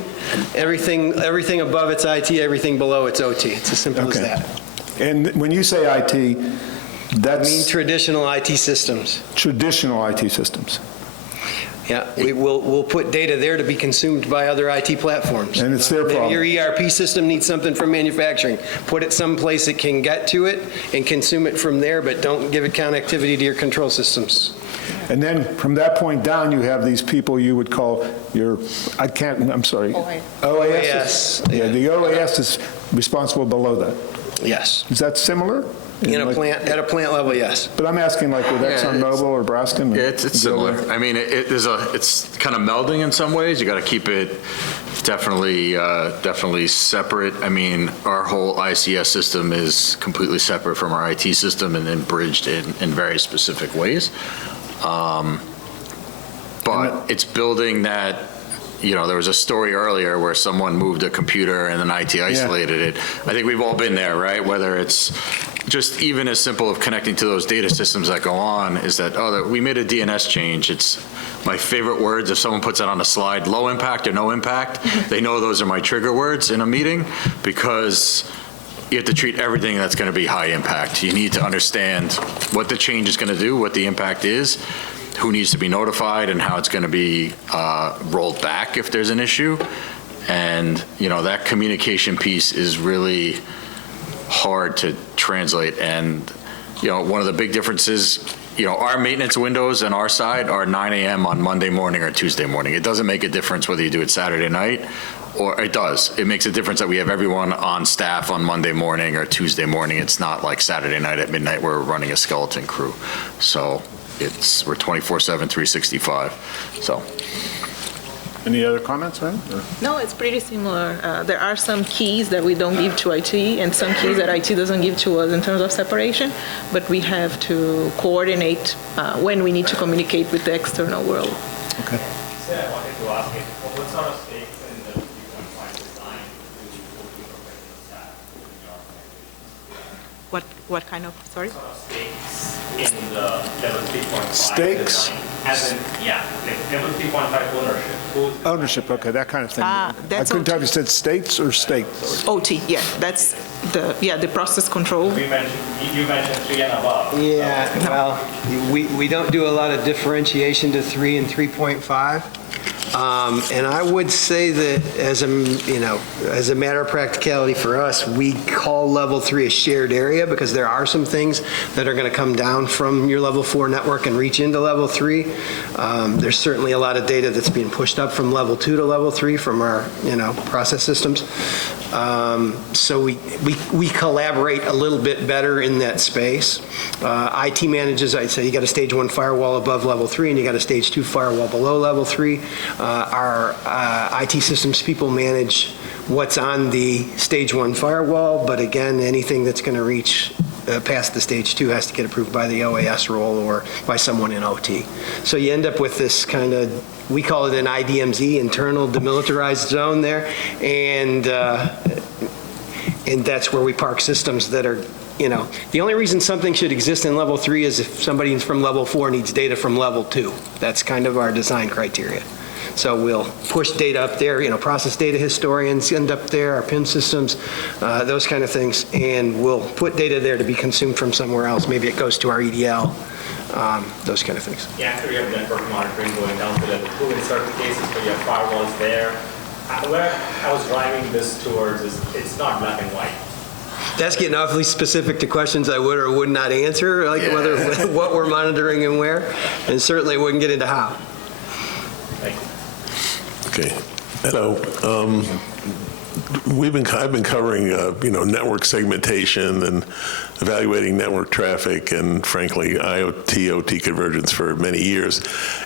Everything above it's IT, everything below it's OT. It's as simple as that. And when you say IT, that's... I mean traditional IT systems. Traditional IT systems. Yeah, we'll put data there to be consumed by other IT platforms. And it's their problem. Maybe your ERP system needs something from manufacturing. Put it someplace it can get to it and consume it from there, but don't give it connectivity to your control systems. And then from that point down, you have these people you would call your, I'm sorry. OAS. Yeah, the OAS is responsible below that. Yes. Is that similar? At a plant level, yes. But I'm asking like with ExxonMobil or Braskem? Yeah, it's similar. I mean, it's kind of melding in some ways. You got to keep it definitely separate. I mean, our whole ICS system is completely separate from our IT system and then bridged in very specific ways. But it's building that, you know, there was a story earlier where someone moved a computer and then IT isolated it. I think we've all been there, right? Whether it's just even as simple of connecting to those data systems that go on is that, we made a DNS change. It's my favorite words. If someone puts it on a slide, low impact or no impact, they know those are my trigger words in a meeting because you have to treat everything that's going to be high impact. You need to understand what the change is going to do, what the impact is, who needs to be notified, and how it's going to be rolled back if there's an issue. And, you know, that communication piece is really hard to translate. And, you know, one of the big differences, you know, our maintenance windows on our side are 9 a.m. on Monday morning or Tuesday morning. It doesn't make a difference whether you do it Saturday night, or it does. It makes a difference that we have everyone on staff on Monday morning or Tuesday morning. It's not like Saturday night at midnight where we're running a skeleton crew. So we're 24/7, 365. So. Any other comments, man? No, it's pretty similar. There are some keys that we don't give to IT and some keys that IT doesn't give to us in terms of separation, but we have to coordinate when we need to communicate with the external world. Okay. I wanted to ask you, what sort of stakes in the 3.5 design do you prepare to staff in your organization? What kind of, sorry? What sort of stakes in the level 3.5 Stakes? design? As in, like level 3.5 ownership. Ownership, okay, that kind of thing. I That's couldn't tell if OT. you said states or states. OT, yeah, that's the process control. You mentioned 3 and above. Yeah, well, we don't do a lot of differentiation to 3 and 3.5. And I would say that as a matter of practicality for us, we call level 3 a shared area because there are some things that are going to come down from your level 4 network and reach into level 3. There's certainly a lot of data that's being pushed up from level 2 to level 3 from our, process systems. So we collaborate a little bit better in that space. IT manages, I'd say you got a stage 1 firewall above level 3 and you got a stage 2 firewall below level 3. Our IT systems people manage what's on the stage 1 firewall, but again, anything that's going to reach past the stage 2 has to get approved by the OAS role or by someone in OT. So you end up with this kind of, we call it an IDMZ, internal demilitarized zone there, and And that's where we park systems that are, the only reason something should exist in level 3 is if somebody from level 4 needs data from level 2. That's kind of our design criteria. So we'll push data up there, process data historians end up there, our PIM systems, those kind of things, and we'll put data there to be consumed from somewhere else. Maybe it goes to our EDL, those kind of things. Yeah, after you have network monitoring going down to level 2 in certain cases where you have firewalls there, where I was driving this towards is it's not black and white. That's getting awfully specific to questions I would or would not answer, like whether what we're monitoring and where, and certainly wouldn't get into how. Thank you. Okay. Hello. I've been covering, network segmentation and evaluating network traffic and, frankly, IoT, OT convergence for many years.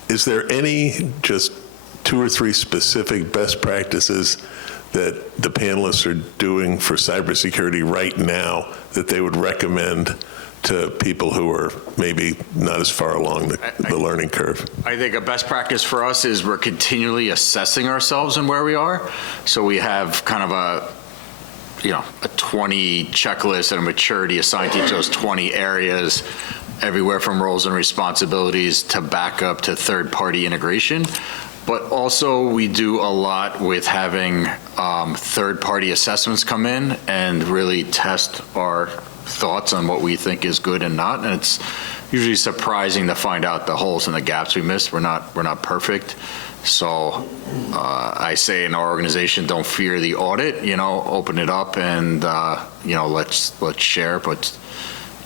Is there any just 2 or 3 specific best practices that the panelists are doing for cybersecurity right now that they would recommend to people who are maybe not as far along the learning curve? I think a best practice for us is we're continually assessing ourselves and where we are. So we have kind of a 20 checklist and a maturity assigned to each of those 20 areas, everywhere from roles and responsibilities to backup to third-party integration. But also we do a lot with having third-party assessments come in and really test our thoughts on what we think is good and not, and it's usually surprising to find out the holes and the gaps we missed. We're not perfect, so I say in our organization, don't fear the audit. Open it up and let's share. But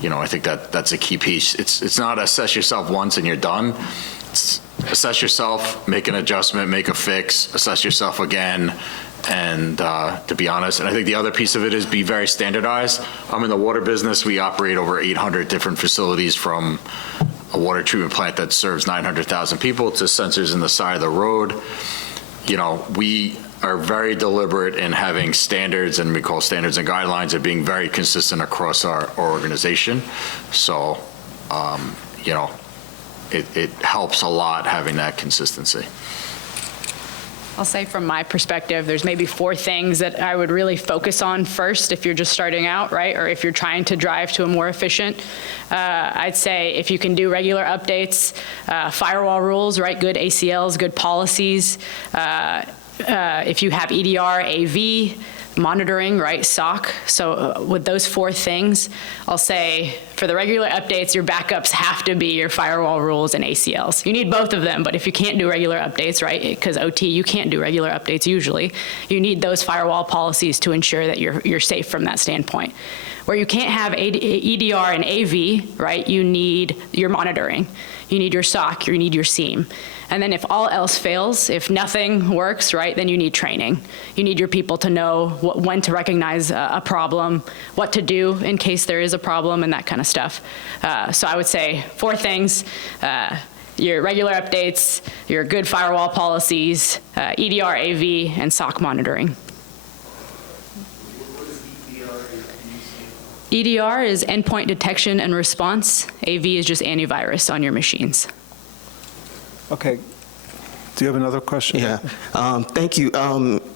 I think that's a key piece. It's not assess yourself once and you're done. It's assess yourself, make an adjustment, make a fix, assess yourself again. And to be honest, and I think the other piece of it is be very standardized. I'm in the water business. We operate over 800 different facilities, from a water treatment plant that serves 900,000 people to sensors in the side of the road. We are very deliberate in having standards, and we call standards and guidelines, of being very consistent across our organization. So, it helps a lot having that consistency. I'll say from my perspective, there's maybe 4 things that I would really focus on first if you're just starting out, right? Or if you're trying to drive to a more efficient. I'd say if you can do regular updates, firewall rules, right? Good ACLs, good policies. If you have EDR, AV, monitoring, right, SOC. So with those 4 things, I'll say for the regular updates, your backups have to be your firewall rules and ACLs. You need both of them, but if you can't do regular updates, right, because OT, you can't do regular updates usually, you need those firewall policies to ensure that you're safe from that standpoint. Where you can't have EDR and AV, right, you need your monitoring. You need your SOC, you need your SIEM. And then if all else fails, if nothing works, right, then you need training. You need your people to know when to recognize a problem, what to do in case there is a problem, and that kind of stuff. So I would say 4 things: your regular updates, your good firewall policies, EDR, AV, and SOC monitoring. EDR is endpoint detection and response. AV is just antivirus on your machines. Okay. Do you have another question? Yeah. Thank you.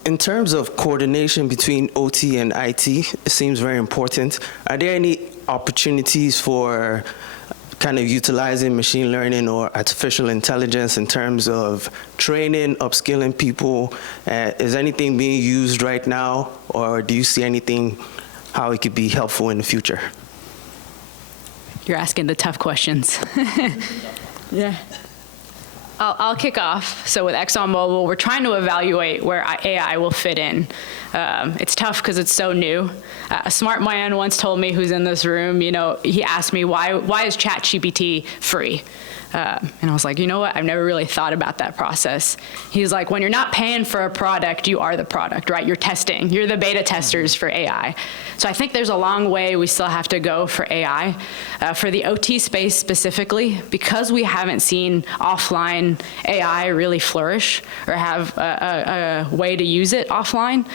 In terms of coordination between OT and IT, it seems very important. Are there any opportunities for kind of utilizing machine learning or artificial intelligence in terms of training, upskilling people? Is anything being used right now, or do you see anything how it could be helpful in the future? You're asking the tough questions. Yeah. I'll kick off. So with ExxonMobil, we're trying to evaluate where AI will fit in. It's tough because it's so new. A smart man once told me, who's in this room, he asked me, why is ChatGPT free? And I was like, you know what? I've never really thought about that process. He's like, when you're not paying for a product, you are the product, right? You're testing. You're the beta testers for AI. So I think there's a long way we still have to go for AI. For the OT space specifically, because we haven't seen offline AI really flourish or have a way to use it offline,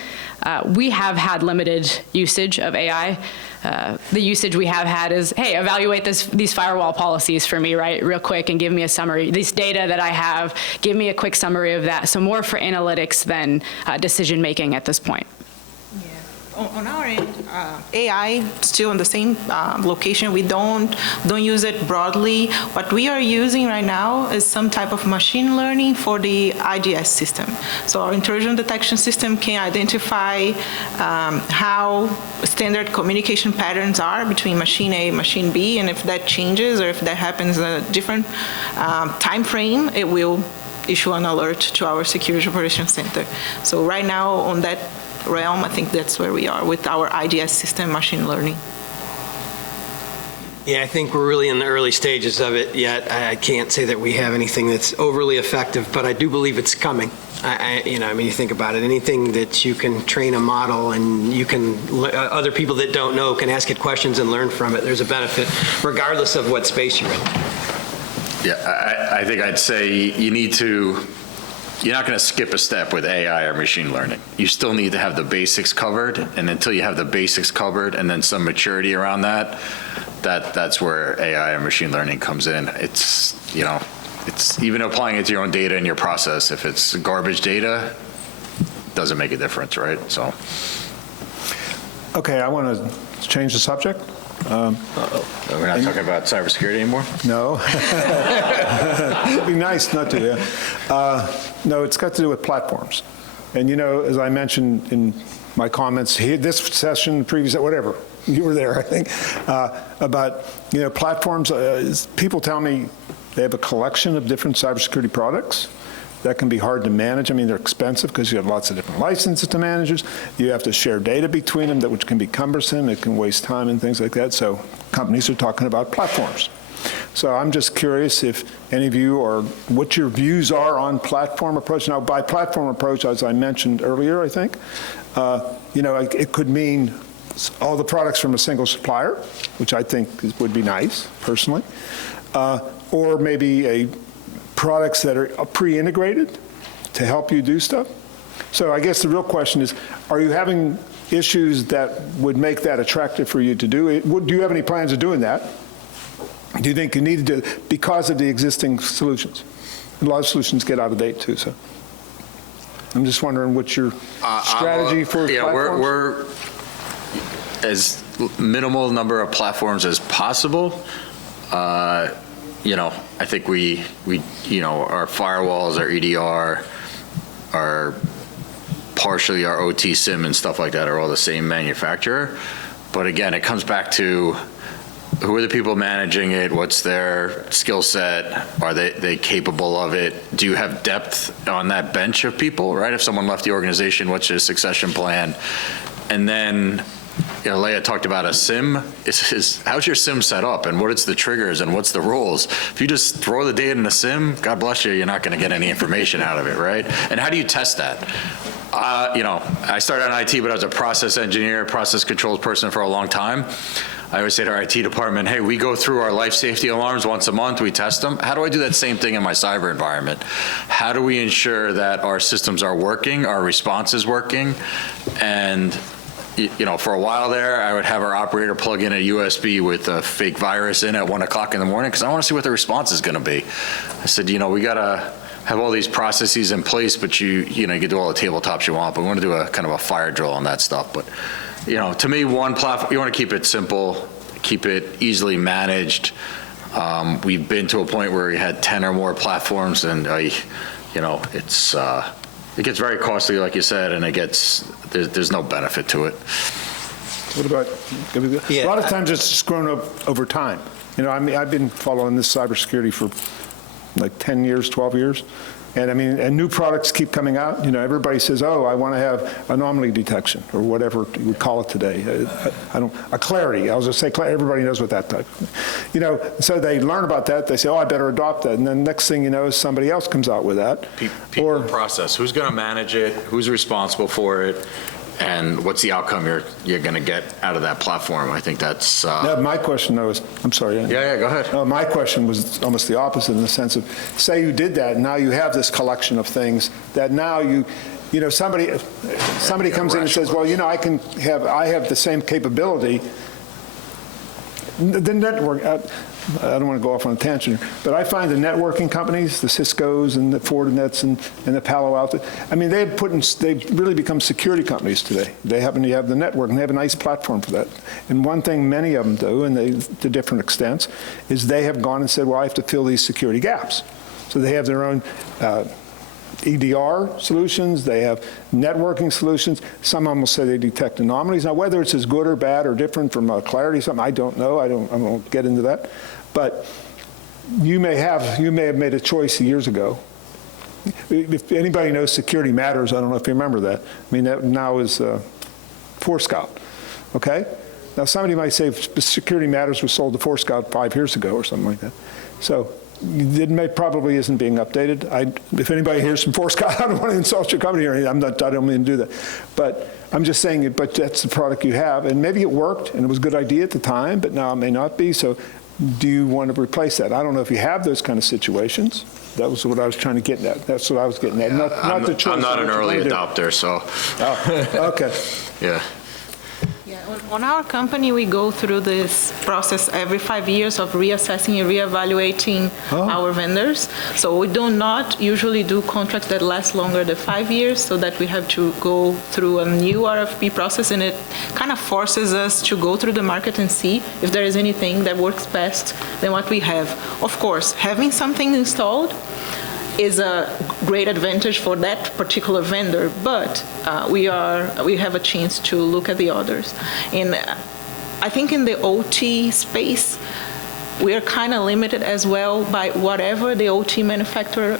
we have had limited usage of AI. The usage we have had is, hey, evaluate these firewall policies for me, right, real quick, and give me a summary. This data that I have, give me a quick summary of that. So more for analytics than decision making at this point. Yeah. On our end, AI still in the same location. We don't use it broadly. What we are using right now is some type of machine learning for the IDS system. So our intrusion detection system can identify how standard communication patterns are between machine A and machine B, and if that changes or if that happens in a different time frame, it will issue an alert to our security operations center. So right now on that realm, I think that's where we are with our IDS system machine learning. Yeah, I think we're really in the early stages of it yet. I can't say that we have anything that's overly effective, but I do believe it's coming. You think about it, anything that you can train a model and you can, other people that don't know can ask it questions and learn from it. There's a benefit regardless of what space you're in. Yeah, I think I'd say you're not going to skip a step with AI or machine learning. You still need to have the basics covered, and until you have the basics covered and then some maturity around that's where AI or machine learning comes in. It's even applying it to your own data and your process. If it's garbage data, it doesn't make a difference, right? So. Okay, I want to change the subject. We're not talking about cybersecurity anymore? No. It'd be nice not to, yeah. No, it's got to do with platforms. And as I mentioned in my comments here, this session, previous, whatever, you were there, I think, about, platforms. People tell me they have a collection of different cybersecurity products that can be hard to manage. I mean, they're expensive because you have lots of different licenses to manage. You have to share data between them, which can be cumbersome. It can waste time and things like that. So companies are talking about platforms. So I'm just curious if any of you what your views are on platform approach. Now, by platform approach, as I mentioned earlier, I think, it could mean all the products from a single supplier, which I think would be nice, personally, or maybe products that are pre-integrated to help you do stuff. So I guess the real question is, are you having issues that would make that attractive for you to do it? Do you have any plans of doing that? Do you think you need to do it because of the existing solutions? A lot of solutions get out of date too, so. I'm just wondering what's your strategy for platforms? We're as minimal number of platforms as possible. I think we our firewalls, our EDR, partially our OT SIM and stuff like that are all the same manufacturer. But again, it comes back to who are the people managing it? What's their skill set? Are they capable of it? Do you have depth on that bench of people, right? If someone left the organization, what's your succession plan? And then, Leah talked about a SIM. How's your SIM set up, and what is the triggers, and what's the rules? If you just throw the data in a SIM, God bless you, you're not going to get any information out of it, right? And how do you test that? I started in IT, but I was a process engineer, process controls person for a long time. I always say to our IT department, hey, we go through our life safety alarms once a month, we test them. How do I do that same thing in my cyber environment? How do we ensure that our systems are working, our response is working? And for a while there, I would have our operator plug in a USB with a fake virus in at 1 o'clock in the morning because I want to see what the response is going to be. I said, we got to have all these processes in place, but you can do all the tabletops you want, but we want to do a kind of a fire drill on that stuff. But to me, one platform, you want to keep it simple, keep it easily managed. We've been to a point where we had 10 or more platforms, and it's it gets very costly, like you said, and there's no benefit to it. What about? A lot of times it's just grown up over time. I've been following this cybersecurity for like 10 years, 12 years. And new products keep coming out. Everybody says, oh, I want to have anomaly detection or whatever you would call it today. A clarity. I was going to say clarity. Everybody knows what that type. So they learn about that. They say, oh, I better adopt that. And then next thing you know, somebody else comes out with that. People process. Who's going to manage it? Who's responsible for it? And what's the outcome you're going to get out of that platform? I think that's... my question, though, is... I'm sorry. Yeah, go ahead. My question was almost the opposite in the sense of, say you did that, and now you have this collection of things that now somebody comes in and says, well, I have the same capability. The network... I don't want to go off on a tangent, but I find the networking companies, the Ciscos and the Fortinets and the Palo Alto, I mean, they've really become security companies today. They happen to have the network, and they have a nice platform for that. And one thing many of them do, and they, to different extents, is they have gone and said, well, I have to fill these security gaps. So they have their own EDR solutions, they have networking solutions. Some of them will say they detect anomalies. Now, whether it's as good or bad or different from Clarity or something, I don't know. I won't get into that. But you may have made a choice years ago. If anybody knows Security Matters, I don't know if you remember that. I mean, that now is Forescout, okay? Now, somebody might say Security Matters was sold to Forescout 5 years ago or something like that. So it probably isn't being updated. If anybody hears from Forescout, I don't want to insult your company or anything. I don't mean to do that. But I'm just saying, but that's the product you have. And maybe it worked, and it was a good idea at the time, but now it may not be. So do you want to replace that? I don't know if you have those kind of situations. That was what I was trying to get at. That's what I was getting at. Not the choice. I'm not an early adopter, so. Oh, okay. Yeah. Yeah, on our company, we go through this process every 5 years of reassessing and reevaluating our vendors. So we do not usually do contracts that last longer than 5 years, so that we have to go through a new RFP process, and it kind of forces us to go through the market and see if there is anything that works best than what we have. Of course, having something installed is a great advantage for that particular vendor, but we have a chance to look at the others. And I think in the OT space, we are kind of limited as well by whatever the OT manufacturer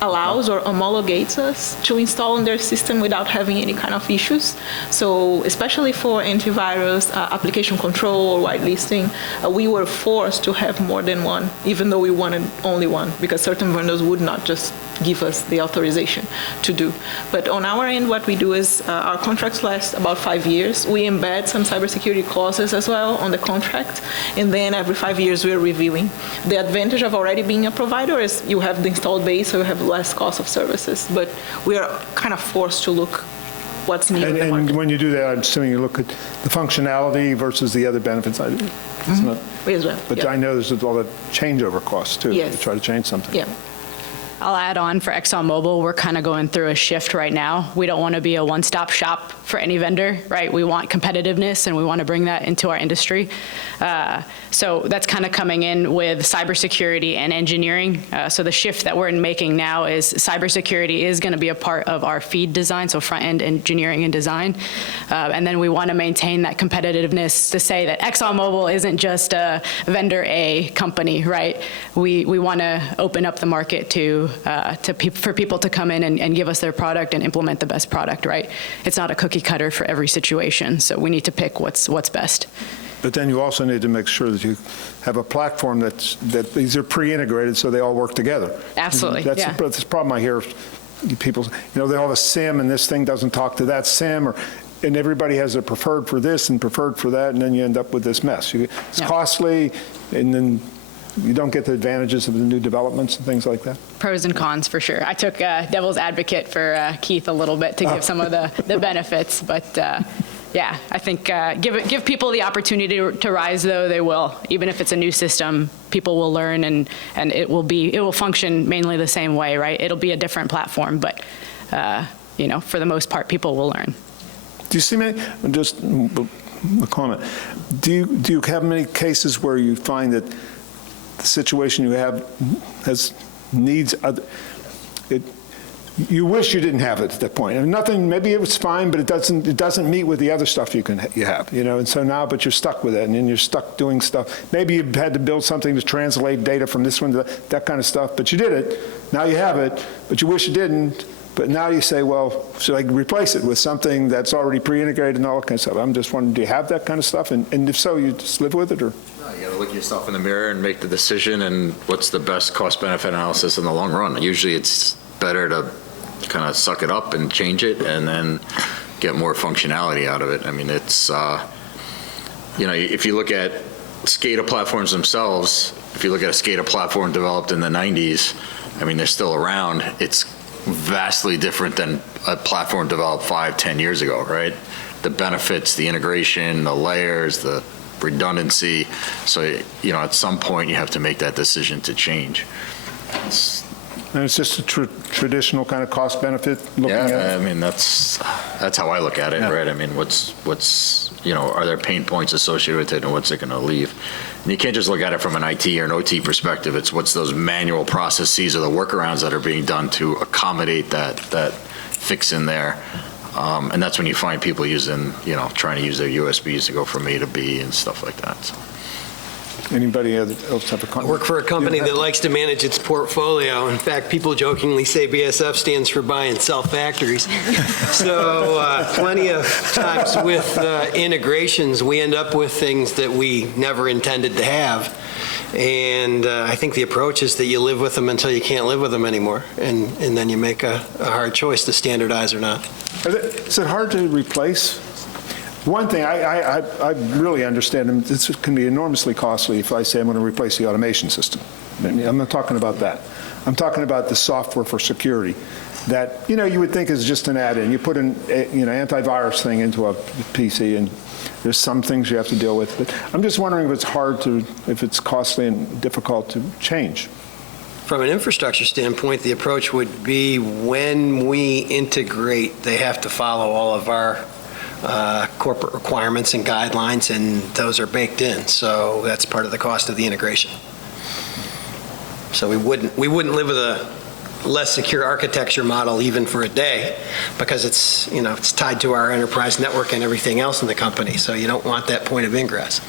allows or homologates us to install in their system without having any kind of issues. So especially for antivirus, application control, or whitelisting, we were forced to have more than one, even though we wanted only one, because certain vendors would not just give us the authorization to do. But on our end, what we do is our contracts last about 5 years. We embed some cybersecurity clauses as well on the contract, and then every 5 years we're reviewing. The advantage of already being a provider is you have the installed base, so you have less cost of services, but we are kind of forced to look what's needed in the market. And when you do that, I'm assuming you look at the functionality versus the other benefits. It's not, As well, but yeah. I know there's all the changeover costs too. Yes. To try to change something. Yeah. I'll add on for ExxonMobil, we're kind of going through a shift right now. We don't want to be a one-stop shop for any vendor, right? We want competitiveness, and we want to bring that into our industry. So that's kind of coming in with cybersecurity and engineering. So the shift that we're making now is cybersecurity is going to be a part of our feed design, so front-end engineering and design. And then we want to maintain that competitiveness to say that ExxonMobil isn't just a vendor A company, right? We want to open up the market for people to come in and give us their product and implement the best product, right? It's not a cookie cutter for every situation, so we need to pick what's best. But then you also need to make sure that you have a platform that these are pre-integrated so they all work together. Absolutely, That's yeah. the problem I hear people, they all have a SIM and this thing doesn't talk to that SIM, and everybody has a preferred for this and preferred for that, and then you end up with this mess. It's costly, and then you don't get the advantages of the new developments and things like that? Pros and cons, for sure. I took devil's advocate for Keith a little bit to give some of the benefits, but yeah, I think give people the opportunity to rise, though they will. Even if it's a new system, people will learn, and it will function mainly the same way, right? It'll be a different platform, but for the most part, people will learn. Do you see many, just a comment, do you have many cases where you find that the situation you have needs you wish you didn't have it at that point? And nothing, maybe it was fine, but it doesn't meet with the other stuff you have, and so now, but you're stuck with it, and then you're stuck doing stuff. Maybe you had to build something to translate data from this one to that kind of stuff, but you did it. Now you have it, but you wish you didn't. But now you say, well, should I replace it with something that's already pre-integrated and all that kind of stuff? I'm just wondering, do you have that kind of stuff? And if so, you just live with it, or? No, you got to look yourself in the mirror and make the decision, and what's the best cost-benefit analysis in the long run. Usually it's better to kind of suck it up and change it and then get more functionality out of it. I mean, it's, if you look at SCADA platforms themselves, if you look at a SCADA platform developed in the 90s, I mean, they're still around. It's vastly different than a platform developed 5-10 years ago, right? The benefits, the integration, the layers, the redundancy. So, you know, at some point, you have to make that decision to change. And it's just a traditional kind of cost benefit looking at it? Yeah, I mean, that's how I look at it, right? I mean, what's, you know, are there pain points associated with it and what's it going to leave? And you can't just look at it from an IT or an OT perspective. It's what's those manual processes or the workarounds that are being done to accommodate that fix in there. And that's when you find people using, you know, trying to use their USBs to go from A to B and stuff like that. So. Anybody else have a comment? I work for a company that likes to manage its portfolio. In fact, people jokingly say BSF stands for buy and sell factories. So plenty of times with integrations, we end up with things that we never intended to have. And I think the approach is that you live with them until you can't live with them anymore. And then you make a hard choice to standardize or not. Is it hard to replace? One thing, I really understand, and this can be enormously costly if I say I'm going to replace the automation system. I'm not talking about that. I'm talking about the software for security that, you know, you would think is just an add-in. You put an, you know, antivirus thing into a PC, and there's some things you have to deal with. But I'm just wondering if it's hard to, if it's costly and difficult to change. From an infrastructure standpoint, the approach would be when we integrate, they have to follow all of our corporate requirements and guidelines, and those are baked in. So that's part of the cost of the integration. So we wouldn't live with a less secure architecture model even for a day, because it's, you know, it's tied to our enterprise network and everything else in the company. So you don't want that point of ingress.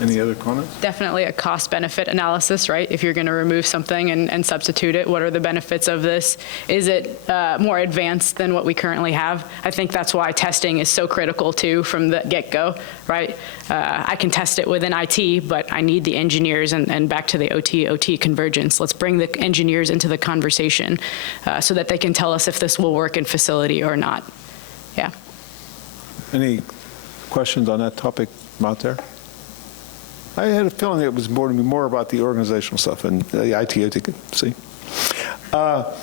Any other comments? Definitely a cost-benefit analysis, right? If you're going to remove something and substitute it, what are the benefits of this? Is it more advanced than what we currently have? I think that's why testing is so critical, too, from the get-go, right? I can test it within IT, but I need the engineers, and back to the OT convergence. Let's bring the engineers into the conversation so that they can tell us if this will work in facility or not. Yeah. Any questions on that topic out there? I had a feeling it was more about the organizational stuff and the IT could see. All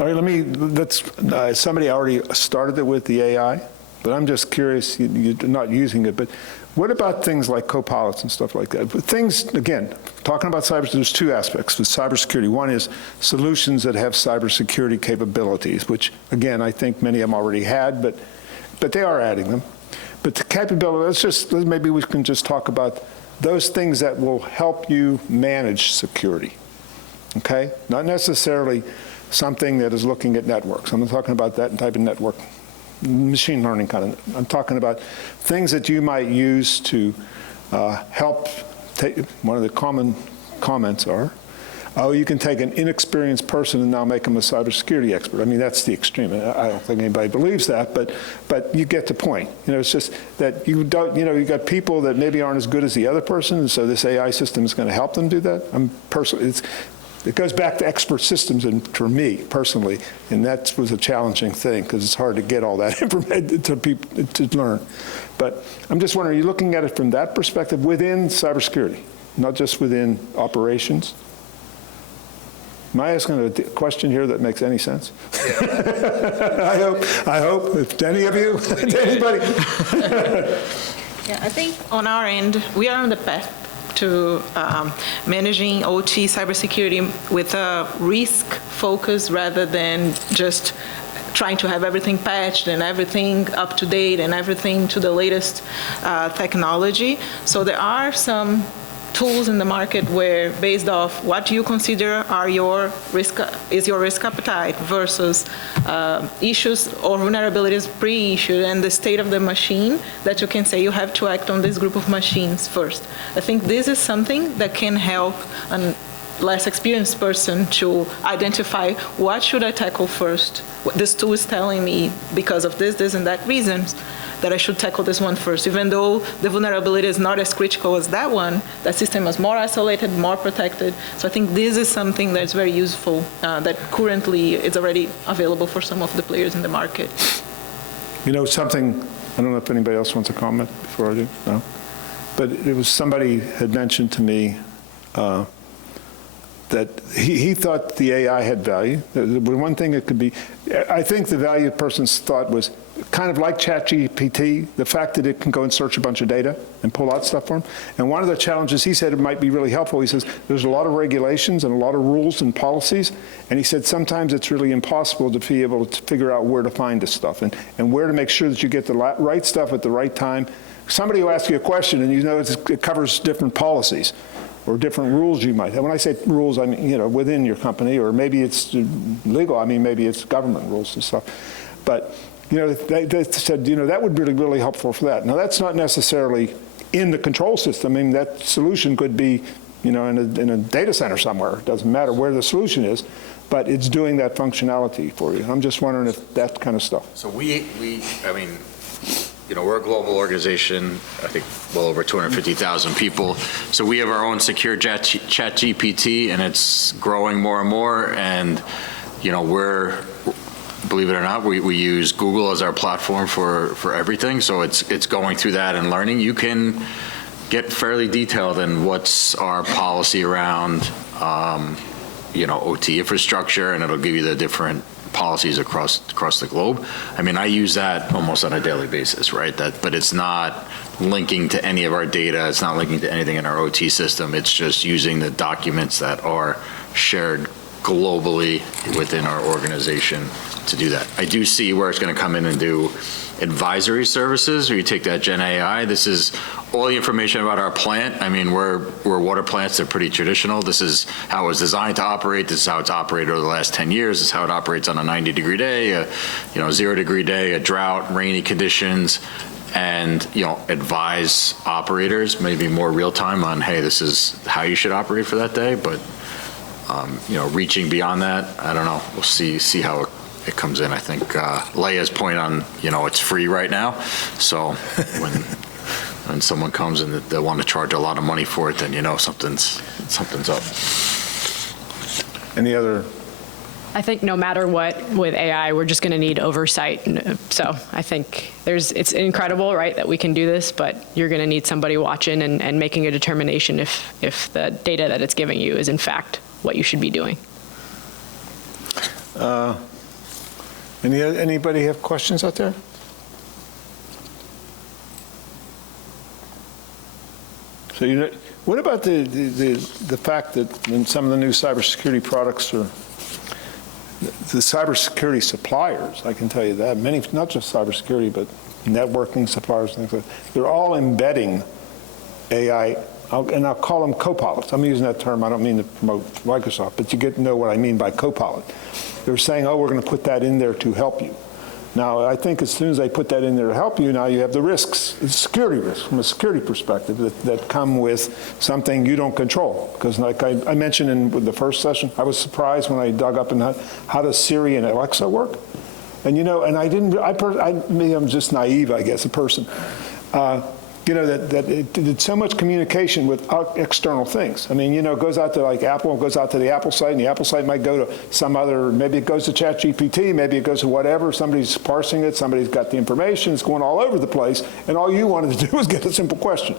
right, somebody already started it with the AI, but I'm just curious, you're not using it, but what about things like co-pilots and stuff like that? Things, again, talking about cyber, there's two aspects with cybersecurity. One is solutions that have cybersecurity capabilities, which, again, I think many of them already had, but they are adding them. But the capability, maybe we can just talk about those things that will help you manage security, okay? Not necessarily something that is looking at networks. I'm not talking about that type of network, machine learning kind of. I'm talking about things that you might use to help take. One of the common comments are, oh, you can take an inexperienced person and now make them a cybersecurity expert. I mean, that's the extreme. I don't think anybody believes that, but you get the point. You know, it's just that you don't, you know, you got people that maybe aren't as good as the other person, and so this AI system is going to help them do that. It goes back to expert systems, and for me personally, and that was a challenging thing because it's hard to get all that information to people to learn. But I'm just wondering, are you looking at it from that perspective within cybersecurity, not just within operations? Am I asking a question here that makes any sense? Yeah. I hope. If any of you, anybody. Yeah, I think on our end, we are on the path to managing OT cybersecurity with a risk focus rather than just trying to have everything patched and everything up to date and everything to the latest technology. So there are some tools in the market where, based off what you consider are your risk appetite versus issues or vulnerabilities pre-issued and the state of the machine, that you can say you have to act on this group of machines first. I think this is something that can help a less experienced person to identify what should I tackle first. This tool is telling me because of this, and that reasons that I should tackle this one first. Even though the vulnerability is not as critical as that one, that system is more isolated, more protected. So I think this is something that's very useful that currently is already available for some of the players in the market. You know, something, I don't know if anybody else wants to comment before I do, no? But it was somebody had mentioned to me that he thought the AI had value. The one thing it could be, I think the value person's thought was kind of like ChatGPT, the fact that it can go and search a bunch of data and pull out stuff for him. And one of the challenges, he said it might be really helpful. He says there's a lot of regulations and a lot of rules and policies. And he said sometimes it's really impossible to be able to figure out where to find this stuff and where to make sure that you get the right stuff at the right time. Somebody will ask you a question and you know it covers different policies or different rules you might have. When I say rules, I mean, within your company, or maybe it's legal, I mean, maybe it's government rules and stuff. But, they said, that would be really, really helpful for that. Now, that's not necessarily in the control system. I mean, that solution could be, in a data center somewhere. It doesn't matter where the solution is, but it's doing that functionality for you. I'm just wondering if that kind of stuff. So we're a global organization, I think well over 250,000 people. So we have our own secure chat GPT, and it's growing more and more. And, believe it or not, we use Google as our platform for everything. So it's going through that and learning. You can get fairly detailed in what's our policy around, OT infrastructure, and it'll give you the different policies across the globe. I mean, I use that almost on a daily basis, right? But it's not linking to any of our data. It's not linking to anything in our OT system. It's just using the documents that are shared globally within our organization to do that. I do see where it's going to come in and do advisory services, where you take that Gen AI. This is all the information about our plant. I mean, we're water plants. They're pretty traditional. This is how it was designed to operate. This is how it's operated over the last 10 years. This is how it operates on a 90-degree day, a 0-degree day, a drought, rainy conditions, and advise operators maybe more real time on, hey, this is how you should operate for that day. But reaching beyond that, I don't know. We'll see how it comes in. I think Leia's point on, it's free right now. So when someone comes and they want to charge a lot of money for it, then something's up. Any other? I think no matter what with AI, we're just going to need oversight. So I think it's incredible, right, that we can do this, but you're going to need somebody watching and making a determination if the data that it's giving you is in fact what you should be doing. Anybody have questions out there? So what about the fact that in some of the new cybersecurity products are the cybersecurity suppliers? I can tell you that many, not just cybersecurity, but networking suppliers, things like that, they're all embedding AI. And I'll call them copilots. I'm using that term. I don't mean to promote Microsoft, but you get to know what I mean by copilot. They're saying, we're going to put that in there to help you. Now, I think as soon as they put that in there to help you, now you have the risks, security risks from a security perspective that come with something you don't control. Because like I mentioned in the first session, I was surprised when I dug up and how does Siri and Alexa work? And and I'm just naive, I guess, a person. That it did so much communication with external things. I mean, it goes out to like Apple, it goes out to the Apple site, and the Apple site might go to some other, maybe it goes to ChatGPT, maybe it goes to whatever, somebody's parsing it, somebody's got the information, it's going all over the place, and all you wanted to do was get a simple question.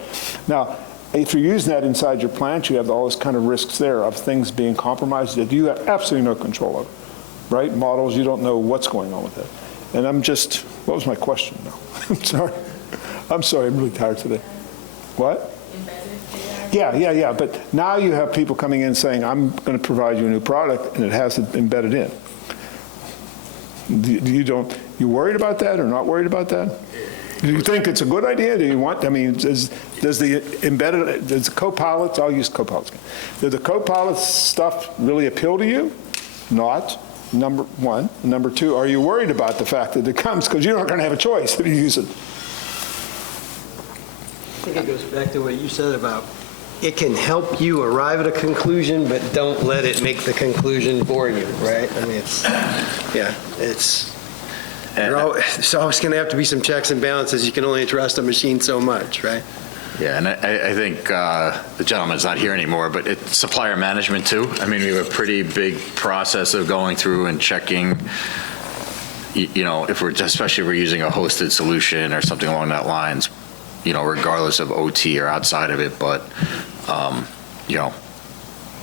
Now, if you're using that inside your plant, you have all those kind of risks there of things being compromised that you have absolutely no control over, right? Models, you don't know what's going on with that. And what was my question now? I'm sorry, I'm really tired today. What? Yeah. But now you have people coming in saying, I'm going to provide you a new product, and it has it embedded in. You worried about that or not worried about that? Do you think it's a good idea? Do you want, does the copilots, I'll use copilots. Does the copilot stuff really appeal to you? Not. Number one. Number two, are you worried about the fact that it comes because you're not going to have a choice if you use it? I think it goes back to what you said about it can help you arrive at a conclusion, but don't let it make the conclusion for you, right? I mean, there's always going to have to be some checks and balances. You can only trust a machine so much, right? Yeah, and I think the gentleman's not here anymore, but it's supplier management too. I mean, we have a pretty big process of going through and checking, especially if we're using a hosted solution or something along that lines, regardless of OT or outside of it, but,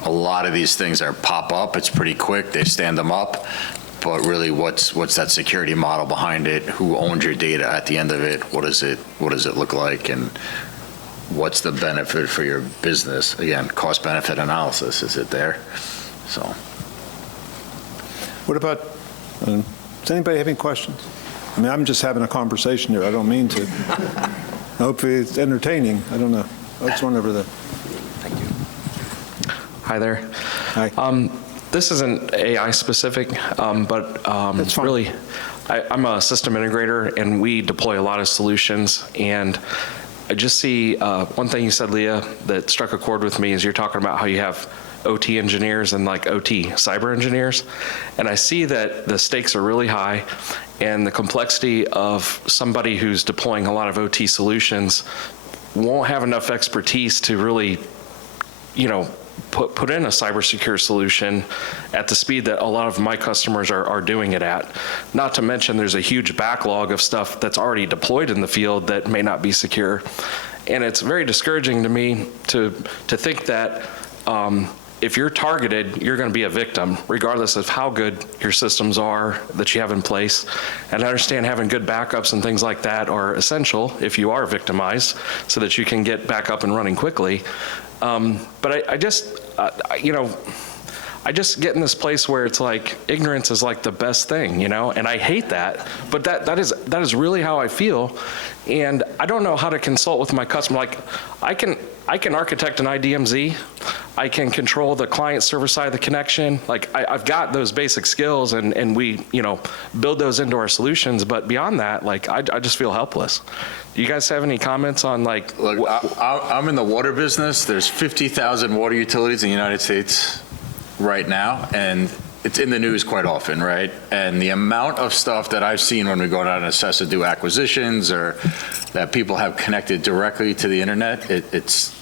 a lot of these things are pop up. It's pretty quick. They stand them up. But really, what's that security model behind it? Who owns your data at the end of it? What does it look like? And what's the benefit for your business? Again, cost-benefit analysis. Is it there? So. What about, does anybody have any questions? I mean, I'm just having a conversation here. I don't mean to. Hopefully it's entertaining. I don't know. Let's one over there. Thank you. Hi there. Hi. This isn't AI specific, but That's fine. really, I'm a system integrator and we deploy a lot of solutions. And I just see one thing you said, Leah, that struck a chord with me is you're talking about how you have OT engineers and like OT cyber engineers. And I see that the stakes are really high and the complexity of somebody who's deploying a lot of OT solutions won't have enough expertise to really, put in a cybersecure solution at the speed that a lot of my customers are doing it at. Not to mention there's a huge backlog of stuff that's already deployed in the field that may not be secure. And it's very discouraging to me to think that if you're targeted, you're going to be a victim, regardless of how good your systems are that you have in place. And I understand having good backups and things like that are essential if you are victimized so that you can get back up and running quickly. But I just get in this place where it's like ignorance is like the best thing, and I hate that. But that is really how I feel. And I don't know how to consult with my customer. Like I can architect an IDMZ. I can control the client server side of the connection. Like I've got those basic skills and we, build those into our solutions. But beyond that, like I just feel helpless. Do you guys have any comments on like? Look, I'm in the water business. There's 50,000 water utilities in the United States right now, and it's in the news quite often, right? And the amount of stuff that I've seen when we go down and assess to do acquisitions or that people have connected directly to the internet, it's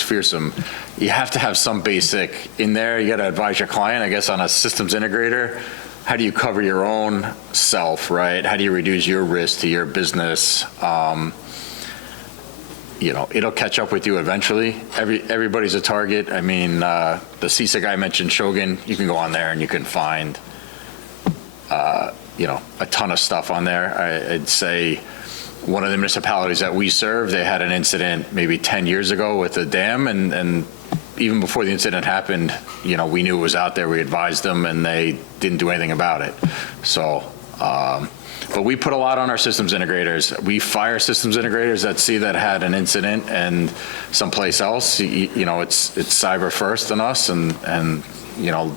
fearsome. You have to have some basic in there. You got to advise your client, I guess, on a systems integrator. How do you cover your own self, right? How do you reduce your risk to your business? It'll catch up with you eventually. Everybody's a target. I mean, the CISA guy mentioned Shogun. You can go on there and you can find, a ton of stuff on there. I'd say one of the municipalities that we serve, they had an incident maybe 10 years ago with a dam, and even before the incident happened, we knew it was out there. We advised them, and they didn't do anything about it. So. But we put a lot on our systems integrators. We fire systems integrators that see that had an incident and someplace else. It's cyber first in us, and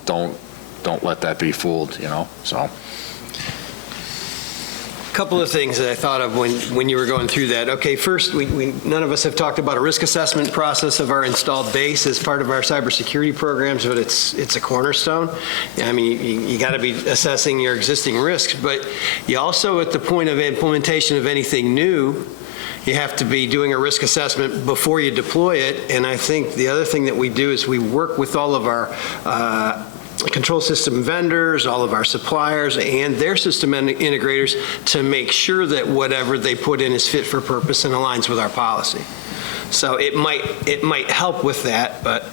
don't let that be fooled. So. Couple of things that I thought of when you were going through that. Okay, first, we none of us have talked about a risk assessment process of our installed base as part of our cybersecurity programs, but it's a cornerstone. I mean, you got to be assessing your existing risks, but you also, at the point of implementation of anything new, you have to be doing a risk assessment before you deploy it. And I think the other thing that we do is we work with all of our control system vendors, all of our suppliers, and their system integrators to make sure that whatever they put in is fit for purpose and aligns with our policy. So it might help with that, but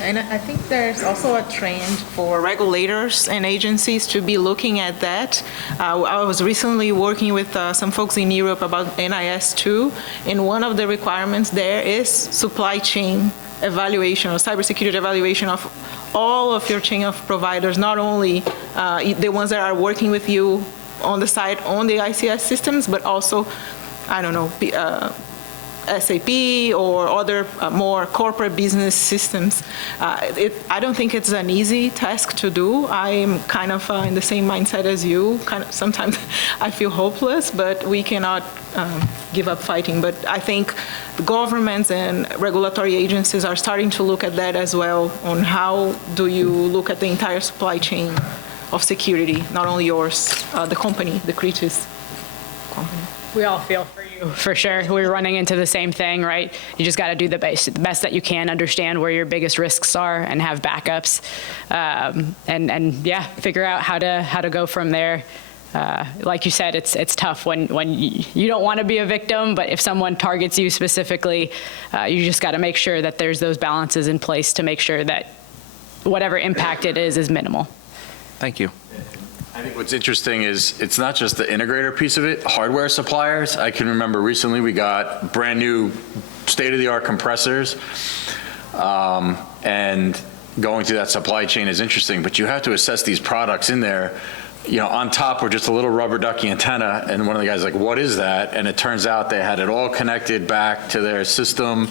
And I think there's also a trend for regulators and agencies to be looking at that. I was recently working with some folks in Europe about NIS2, and one of the requirements there is supply chain evaluation or cybersecurity evaluation of all of your chain of providers, not only the ones that are working with you on the side on the ICS systems, but also, SAP or other more corporate business systems. I don't think it's an easy task to do. I'm kind of in the same mindset as you. Sometimes I feel hopeless, but we cannot give up fighting. But I think the governments and regulatory agencies are starting to look at that as well, on how do you look at the entire supply chain of security, not only yours, the company, the Critis company. We all feel for you, for sure. We're running into the same thing, right? You just got to do the best that you can, understand where your biggest risks are, and have backups, and figure out how to go from there. like you said, it's tough when you don't want to be a victim, but if someone targets you specifically, you just got to make sure that there's those balances in place to make sure that whatever impact it is minimal. Thank you. I think what's interesting is it's not just the integrator piece of it, hardware suppliers. I can remember recently we got brand new state-of-the-art compressors, and going through that supply chain is interesting, but you have to assess these products in there. You know, on top were just a little rubber ducky antenna, and one of the guys like, what is that? And it turns out they had it all connected back to their system.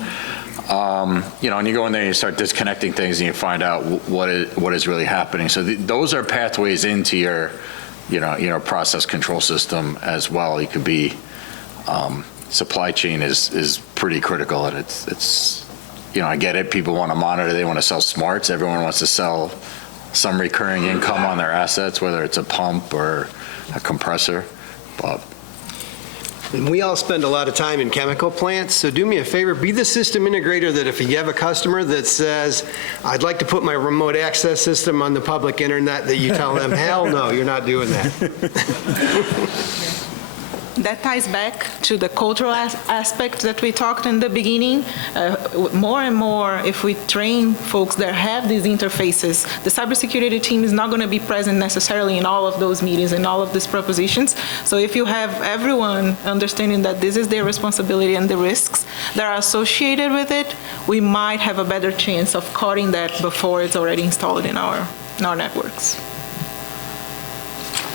You know, and you go in there and you start disconnecting things and you find out what is really happening. So those are pathways into your, process control system as well. It could be, supply chain is pretty critical, and it's, I get it. People want to monitor, they want to sell smarts. Everyone wants to sell some recurring income on their assets, whether it's a pump or a compressor, but. And we all spend a lot of time in chemical plants, so do me a favor, be the system integrator that if you have a customer that says, I'd like to put my remote access system on the public internet, that you tell them, hell no, you're not doing that. That ties back to the cultural aspect that we talked in the beginning. More and more, if we train folks that have these interfaces, the cybersecurity team is not going to be present necessarily in all of those meetings and all of these propositions. So if you have everyone understanding that this is their responsibility and the risks that are associated with it, we might have a better chance of cutting that before it's already installed in our networks.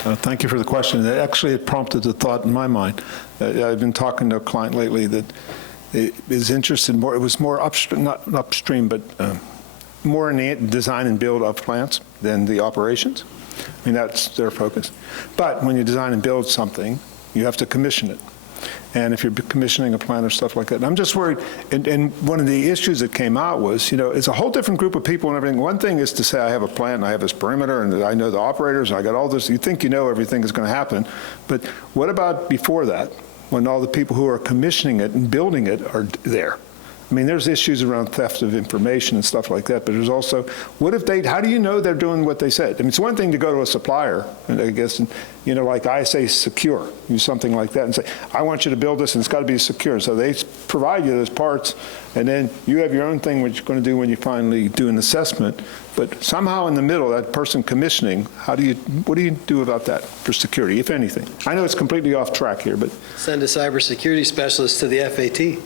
Thank you for the question. Actually, it prompted a thought in my mind. I've been talking to a client lately that is interested more, it was more upstream, not upstream, but more in the design and build of plants than the operations. I mean, that's their focus. But when you design and build something, you have to commission it. And if you're commissioning a plant or stuff like that, and I'm just worried, and one of the issues that came out was, it's a whole different group of people and everything. One thing is to say I have a plant and I have this perimeter and I know the operators and I got all this. You think you know everything is going to happen. But what about before that, when all the people who are commissioning it and building it are there? I mean, there's issues around theft of information and stuff like that, but there's also, how do you know they're doing what they said? I mean, it's one thing to go to a supplier, I guess, and, like I say secure, use something like that and say, I want you to build this and it's got to be secure. So they provide you those parts, and then you have your own thing, what you're going to do when you finally do an assessment. But somehow in the middle, that person commissioning, what do you do about that for security, if anything? I know it's completely off track here, but. Send a cybersecurity specialist to the FAT.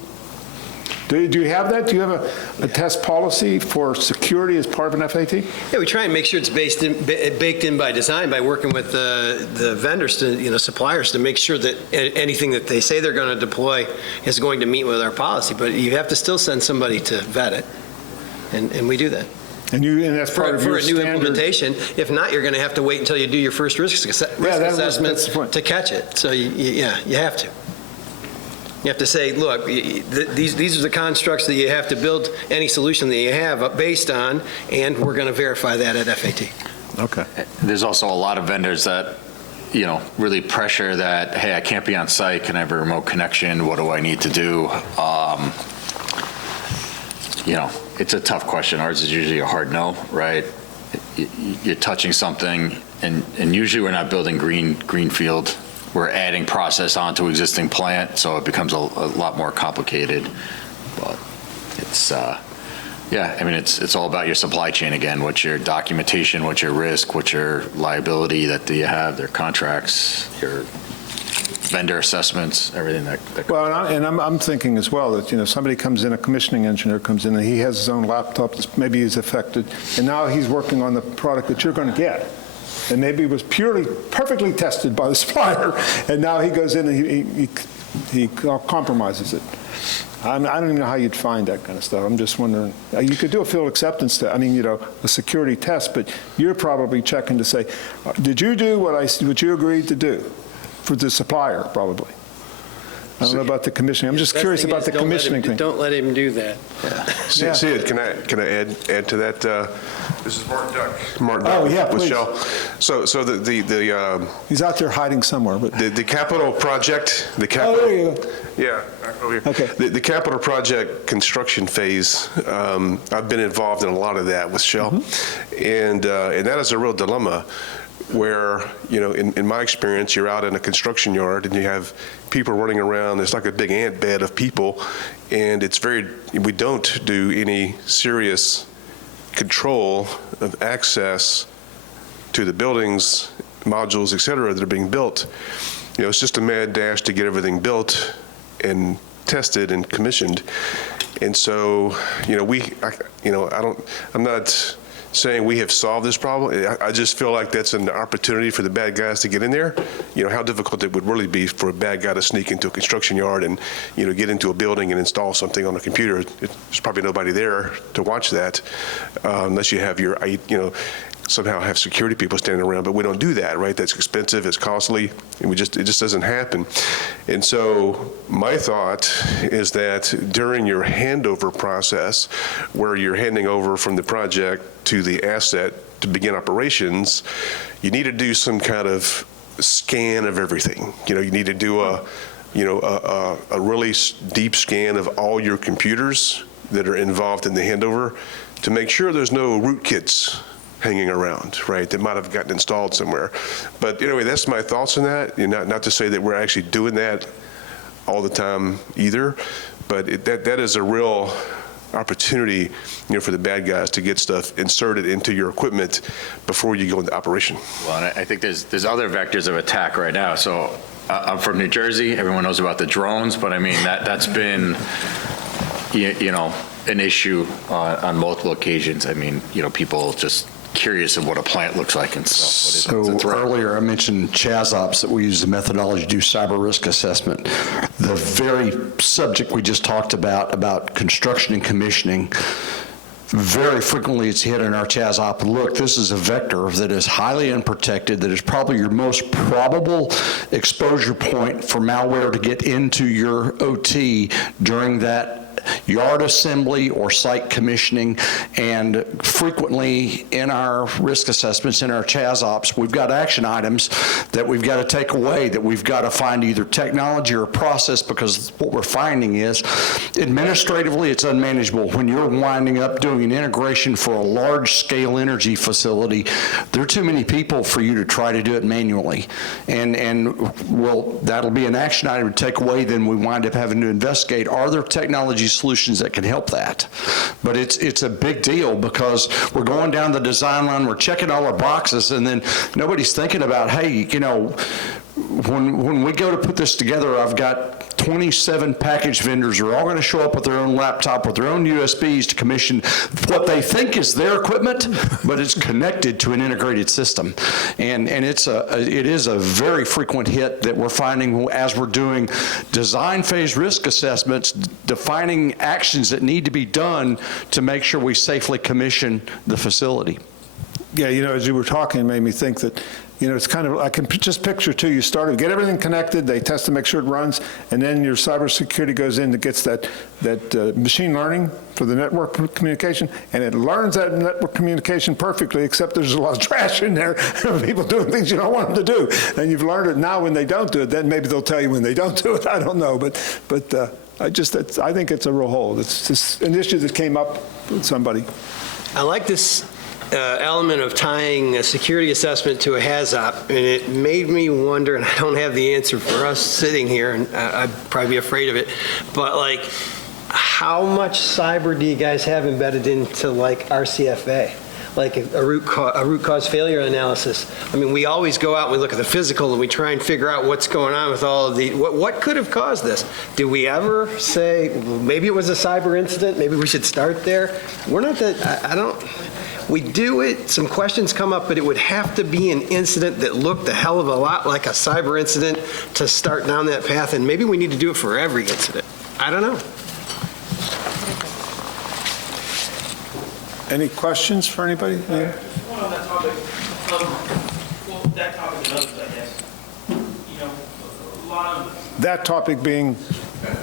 Do you have that? Do you have a test policy for security as part of an FAT? Yeah, we try and make sure it's baked in by design by working with the vendors, suppliers, to make sure that anything that they say they're going to deploy is going to meet with our policy. But you have to still send somebody to vet it, and we do that. And that's part of your for a new implementation. If not, you're going to have to wait until you do your first risk assessment to catch it. So you have to. You have to say, look, these are the constructs that you have to build any solution that you have based on, and we're going to verify that at FAT. Okay. There's also a lot of vendors that, really pressure that, hey, I can't be on site. Can I have a remote connection? What do I need to do? It's a tough question. Ours is usually a hard no, right? You're touching something, and usually we're not building greenfield. We're adding process onto existing plant, so it becomes a lot more complicated. But it's, it's all about your supply chain again. What's your documentation? What's your risk? What's your liability that you have? Their contracts, your vendor assessments, everything that. Well, I'm thinking as well that somebody comes in, a commissioning engineer comes in, and he has his own laptop. Maybe he's affected, and now he's working on the product that you're going to get. And maybe it was perfectly tested by the supplier, and now he goes in and he compromises it. I don't even know how you'd find that kind of stuff. I'm just wondering. You could do a field acceptance test, a security test, but you're probably checking to say, did you do what you agreed to do for the supplier, probably? I don't know about the commissioning. I'm just curious about the commissioning thing. Don't let him do that. Yeah. Sid, can I add to that? This is Martin Duck. Martin Duck. Oh, yeah, with please. Shell. So the he's out there hiding somewhere. But the capital project. The capital. Oh, there you go. Yeah. Over here. Okay. The capital project construction phase. I've been involved in a lot of that with Shell, and that is a real dilemma. where, in my experience, you're out in a construction yard and you have people running around. It's like a big ant bed of people, and we don't do any serious control of access to the buildings, modules, et cetera, that are being built. It's just a mad dash to get everything built and tested and commissioned. And so, I'm not saying we have solved this problem. I just feel like that's an opportunity for the bad guys to get in there. How difficult it would really be for a bad guy to sneak into a construction yard and, get into a building and install something on a computer. There's probably nobody there to watch that, unless you have somehow have security people standing around, but we don't do that, right? That's expensive, it's costly, and it just doesn't happen. And so my thought is that during your handover process, where you're handing over from the project to the asset to begin operations, you need to do some kind of scan of everything. You need to do a really deep scan of all your computers that are involved in the handover to make sure there's no rootkits hanging around, right, that might have gotten installed somewhere. But anyway, that's my thoughts on that. Not to say that we're actually doing that all the time either, but that is a real opportunity, for the bad guys to get stuff inserted into your equipment before you go into operation. Well, and I think there's other vectors of attack right now. So I'm from New Jersey. Everyone knows about the drones, but I mean that's been, an issue on multiple occasions. I mean, people just curious of what a plant looks like and stuff. So earlier I mentioned ChazOps, that we use the methodology to do cyber risk assessment. The very subject we just talked about construction and commissioning, very frequently it's hit in our ChazOps. Look, this is a vector that is highly unprotected, that is probably your most probable exposure point for malware to get into your OT during that yard assembly or site commissioning. And frequently in our risk assessments, in our ChazOps, we've got action items that we've got to take away, that we've got to find either technology or process, because what we're finding is administratively it's unmanageable. When you're winding up doing an integration for a large scale energy facility, there are too many people for you to try to do it manually. And well, that'll be an action item to take away. Then we wind up having to investigate, are there technology solutions that can help that? But it's a big deal, because we're going down the design line, we're checking all our boxes, and then nobody's thinking about, hey, when we go to put this together, I've got 27 package vendors are all going to show up with their own laptop, with their own USBs to commission what they think is their equipment, but it's connected to an integrated system. And it is a very frequent hit that we're finding as we're doing design phase risk assessments, defining actions that need to be done to make sure we safely commission the facility. Yeah, as you were talking, it made me think that, it's kind of, I can just picture too, you get everything connected, they test to make sure it runs, and then your cybersecurity goes in and gets that machine learning for the network communication, and it learns that network communication perfectly, except there's a lot of trash in there, people doing things you don't want them to do. And you've learned it now. When they don't do it, then maybe they'll tell you when they don't do it. I don't know, but I think it's a real hole. It's just an issue that came up with somebody. I like this element of tying a security assessment to a HAZOP, and it made me wonder, and I don't have the answer for us sitting here, and I'd probably be afraid of it, but how much cyber do you guys have embedded into RCFA? Like a root cause failure analysis. I mean, we always go out and we look at the physical and we try and figure out what's going on with all of the, what could have caused this? Do we ever say, well, maybe it was a cyber incident, maybe we should start there? We're not that, we do it, some questions come up, but it would have to be an incident that looked a hell of a lot like a cyber incident to start down that path, and maybe we need to do it for every incident. I don't know. Any questions for anybody? One on that topic. Well, that topic and others, I guess. A lot of... That topic being?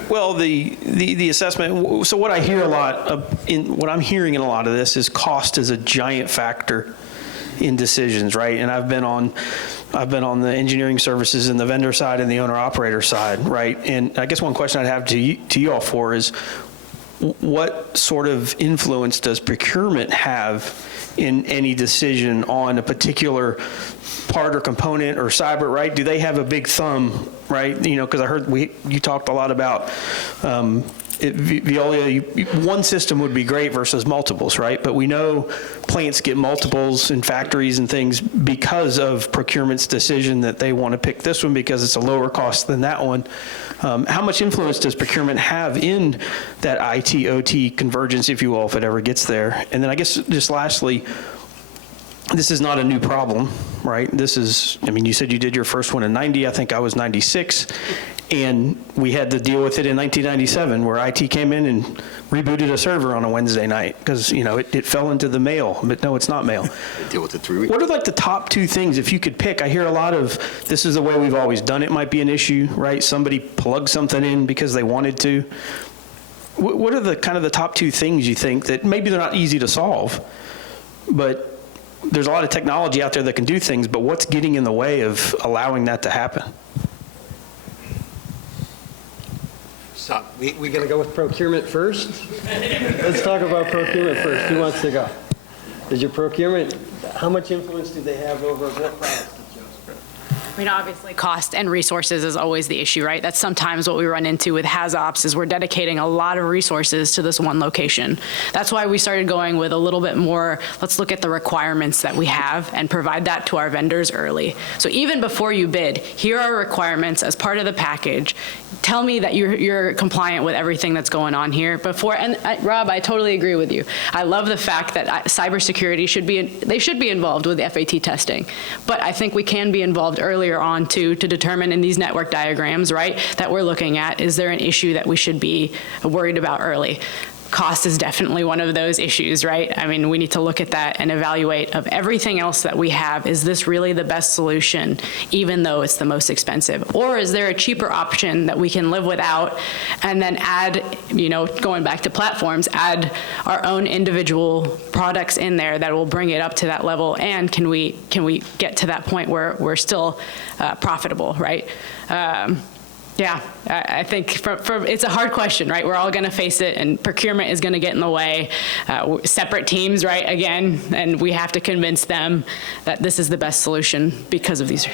Well, the assessment. So what I hear a lot what I'm hearing in a lot of this is cost is a giant factor in decisions, right? And I've been on the engineering services and the vendor side and the owner operator side, right? And I guess one question I'd have to you all for is, what sort of influence does procurement have in any decision on a particular part or component or cyber, right? Do they have a big thumb, right? You know, because I heard you talked a lot about Veolia, one system would be great versus multiples, right? But we know plants get multiples in factories and things because of procurement's decision that they want to pick this one because it's a lower cost than that one. How much influence does procurement have in that IT-OT convergence, if you will, if it ever gets there? And then I guess just lastly, this is not a new problem, right? This is, I mean, you said you did your first one in 90, I think I was 96. And we had to deal with it in 1997 where IT came in and rebooted a server on a Wednesday night because, you know, it fell into the mail, but no, it's not mail. They deal with it 3 weeks. What are like the top two things, if you could pick? I hear a lot of, this is the way we've always done it might be an issue, right? Somebody plugged something in because they wanted to. What are the kind of the top two things you think that maybe they're not easy to solve, but there's a lot of technology out there that can do things, but what's getting in the way of allowing that to happen? So we going to go with procurement first? Let's talk about procurement first. Who wants to go? Is your procurement, how much influence do they have over what products? I mean, obviously, cost and resources is always the issue, right? That's sometimes what we run into with HazOps is we're dedicating a lot of resources to this one location. That's why we started going with a little bit more, let's look at the requirements that we have and provide that to our vendors early. So even before you bid, here are requirements as part of the package. Tell me that you're compliant with everything that's going on here before. And Rob, I totally agree with you. I love the fact that cybersecurity should be involved with FAT testing. But I think we can be involved earlier on to determine in these network diagrams, right, that we're looking at, is there an issue that we should be worried about early? Cost is definitely one of those issues, right? I mean, we need to look at that and evaluate of everything else that we have. Is this really the best solution, even though it's the most expensive? Or is there a cheaper option that we can live without and then add, you know, going back to platforms, add our own individual products in there that will bring it up to that level? And can we get to that point where we're still profitable, right? Yeah, I think it's a hard question, right? We're all going to face it, and procurement is going to get in the way. Separate teams, right, again, and we have to convince them that this is the best solution because of these.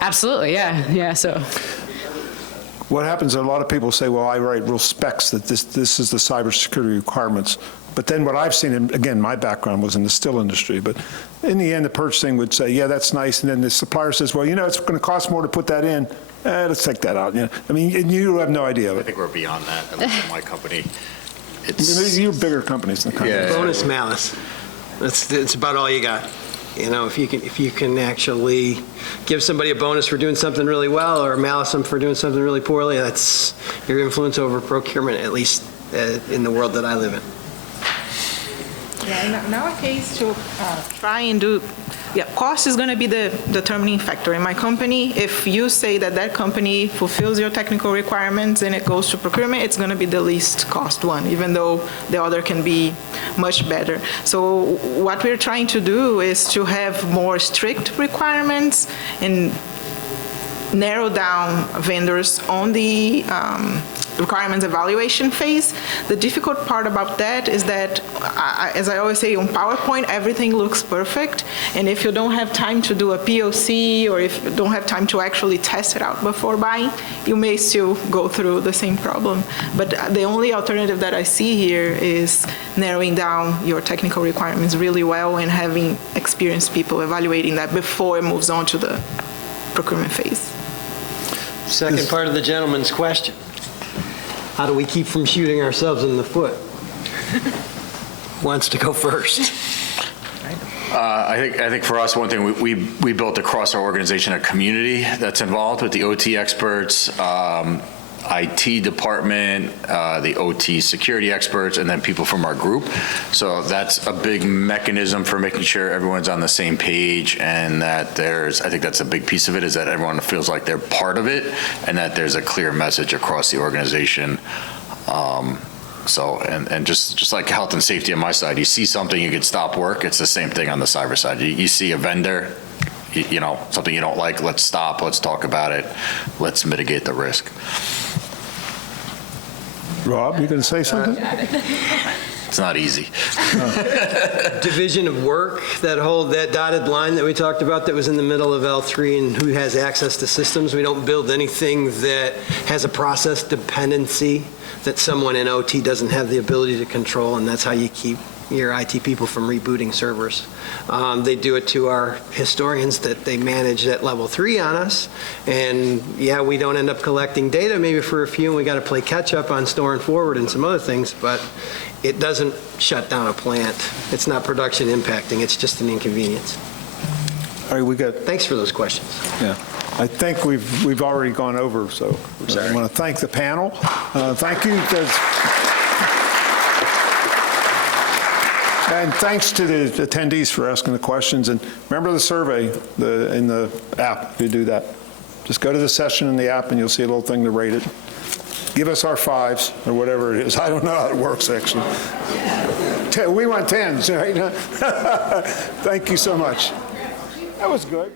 Absolutely, yeah, so. What happens, a lot of people say, well, I write real specs that this is the cybersecurity requirements. But then what I've seen, and again, my background was in the steel industry, but in the end, the purchasing would say, yeah, that's nice. And then the supplier says, well, you know, it's going to cost more to put that in. Let's take that out. You know? I mean, you have no idea of it. I think we're beyond that, at least in my company. You're bigger companies than companies. Yeah. Bonus malice. That's about all you got. You know, if you can actually give somebody a bonus for doing something really well or malice them for doing something really poorly, that's your influence over procurement, at least in the world that I live in. Yeah, in our case, to try and do, cost is going to be the determining factor. In my company, if you say that company fulfills your technical requirements and it goes to procurement, it's going to be the least cost one, even though the other can be much better. So what we're trying to do is to have more strict requirements and narrow down vendors on the requirements evaluation phase. The difficult part about that is that, as I always say, on PowerPoint, everything looks perfect. And if you don't have time to do a POC or if you don't have time to actually test it out before buying, you may still go through the same problem. But the only alternative that I see here is narrowing down your technical requirements really well and having experienced people evaluating that before it moves on to the procurement phase. Second part of the gentleman's question. How do we keep from shooting ourselves in the foot? Wants to go first? I think for us, one thing, we built across our organization a community that's involved with the OT experts, IT department, the OT security experts, and then people from our group. So that's a big mechanism for making sure everyone's on the same page, and that I think that's a big piece of it, is that everyone feels like they're part of it, and that there's a clear message across the organization. And just like health and safety on my side, you see something, you could stop work. It's the same thing on the cyber side. You see a vendor, you know, something you don't like, let's stop, let's talk about it, let's mitigate the risk. Rob, you going to say something? It's not easy. Division of work, that dotted line that we talked about that was in the middle of L3 and who has access to systems. We don't build anything that has a process dependency that someone in OT doesn't have the ability to control, and that's how you keep your IT people from rebooting servers. They do it to our historians that they manage at level 3 on us, and yeah, we don't end up collecting data maybe for a few, and we got to play catch up on store and forward and some other things, but it doesn't shut down a plant. It's not production impacting, it's just an inconvenience. All right, we got. Thanks for those questions. Yeah, I think we've already gone over, so I want to thank the panel. Thank you. And thanks to the attendees for asking the questions. And remember the survey in the app, if you do that. Just go to the session in the app and you'll see a little thing to rate it. Give us our 5s or whatever it is. I don't know how it works, actually. We want 10s, right? Thank you so much. That was good.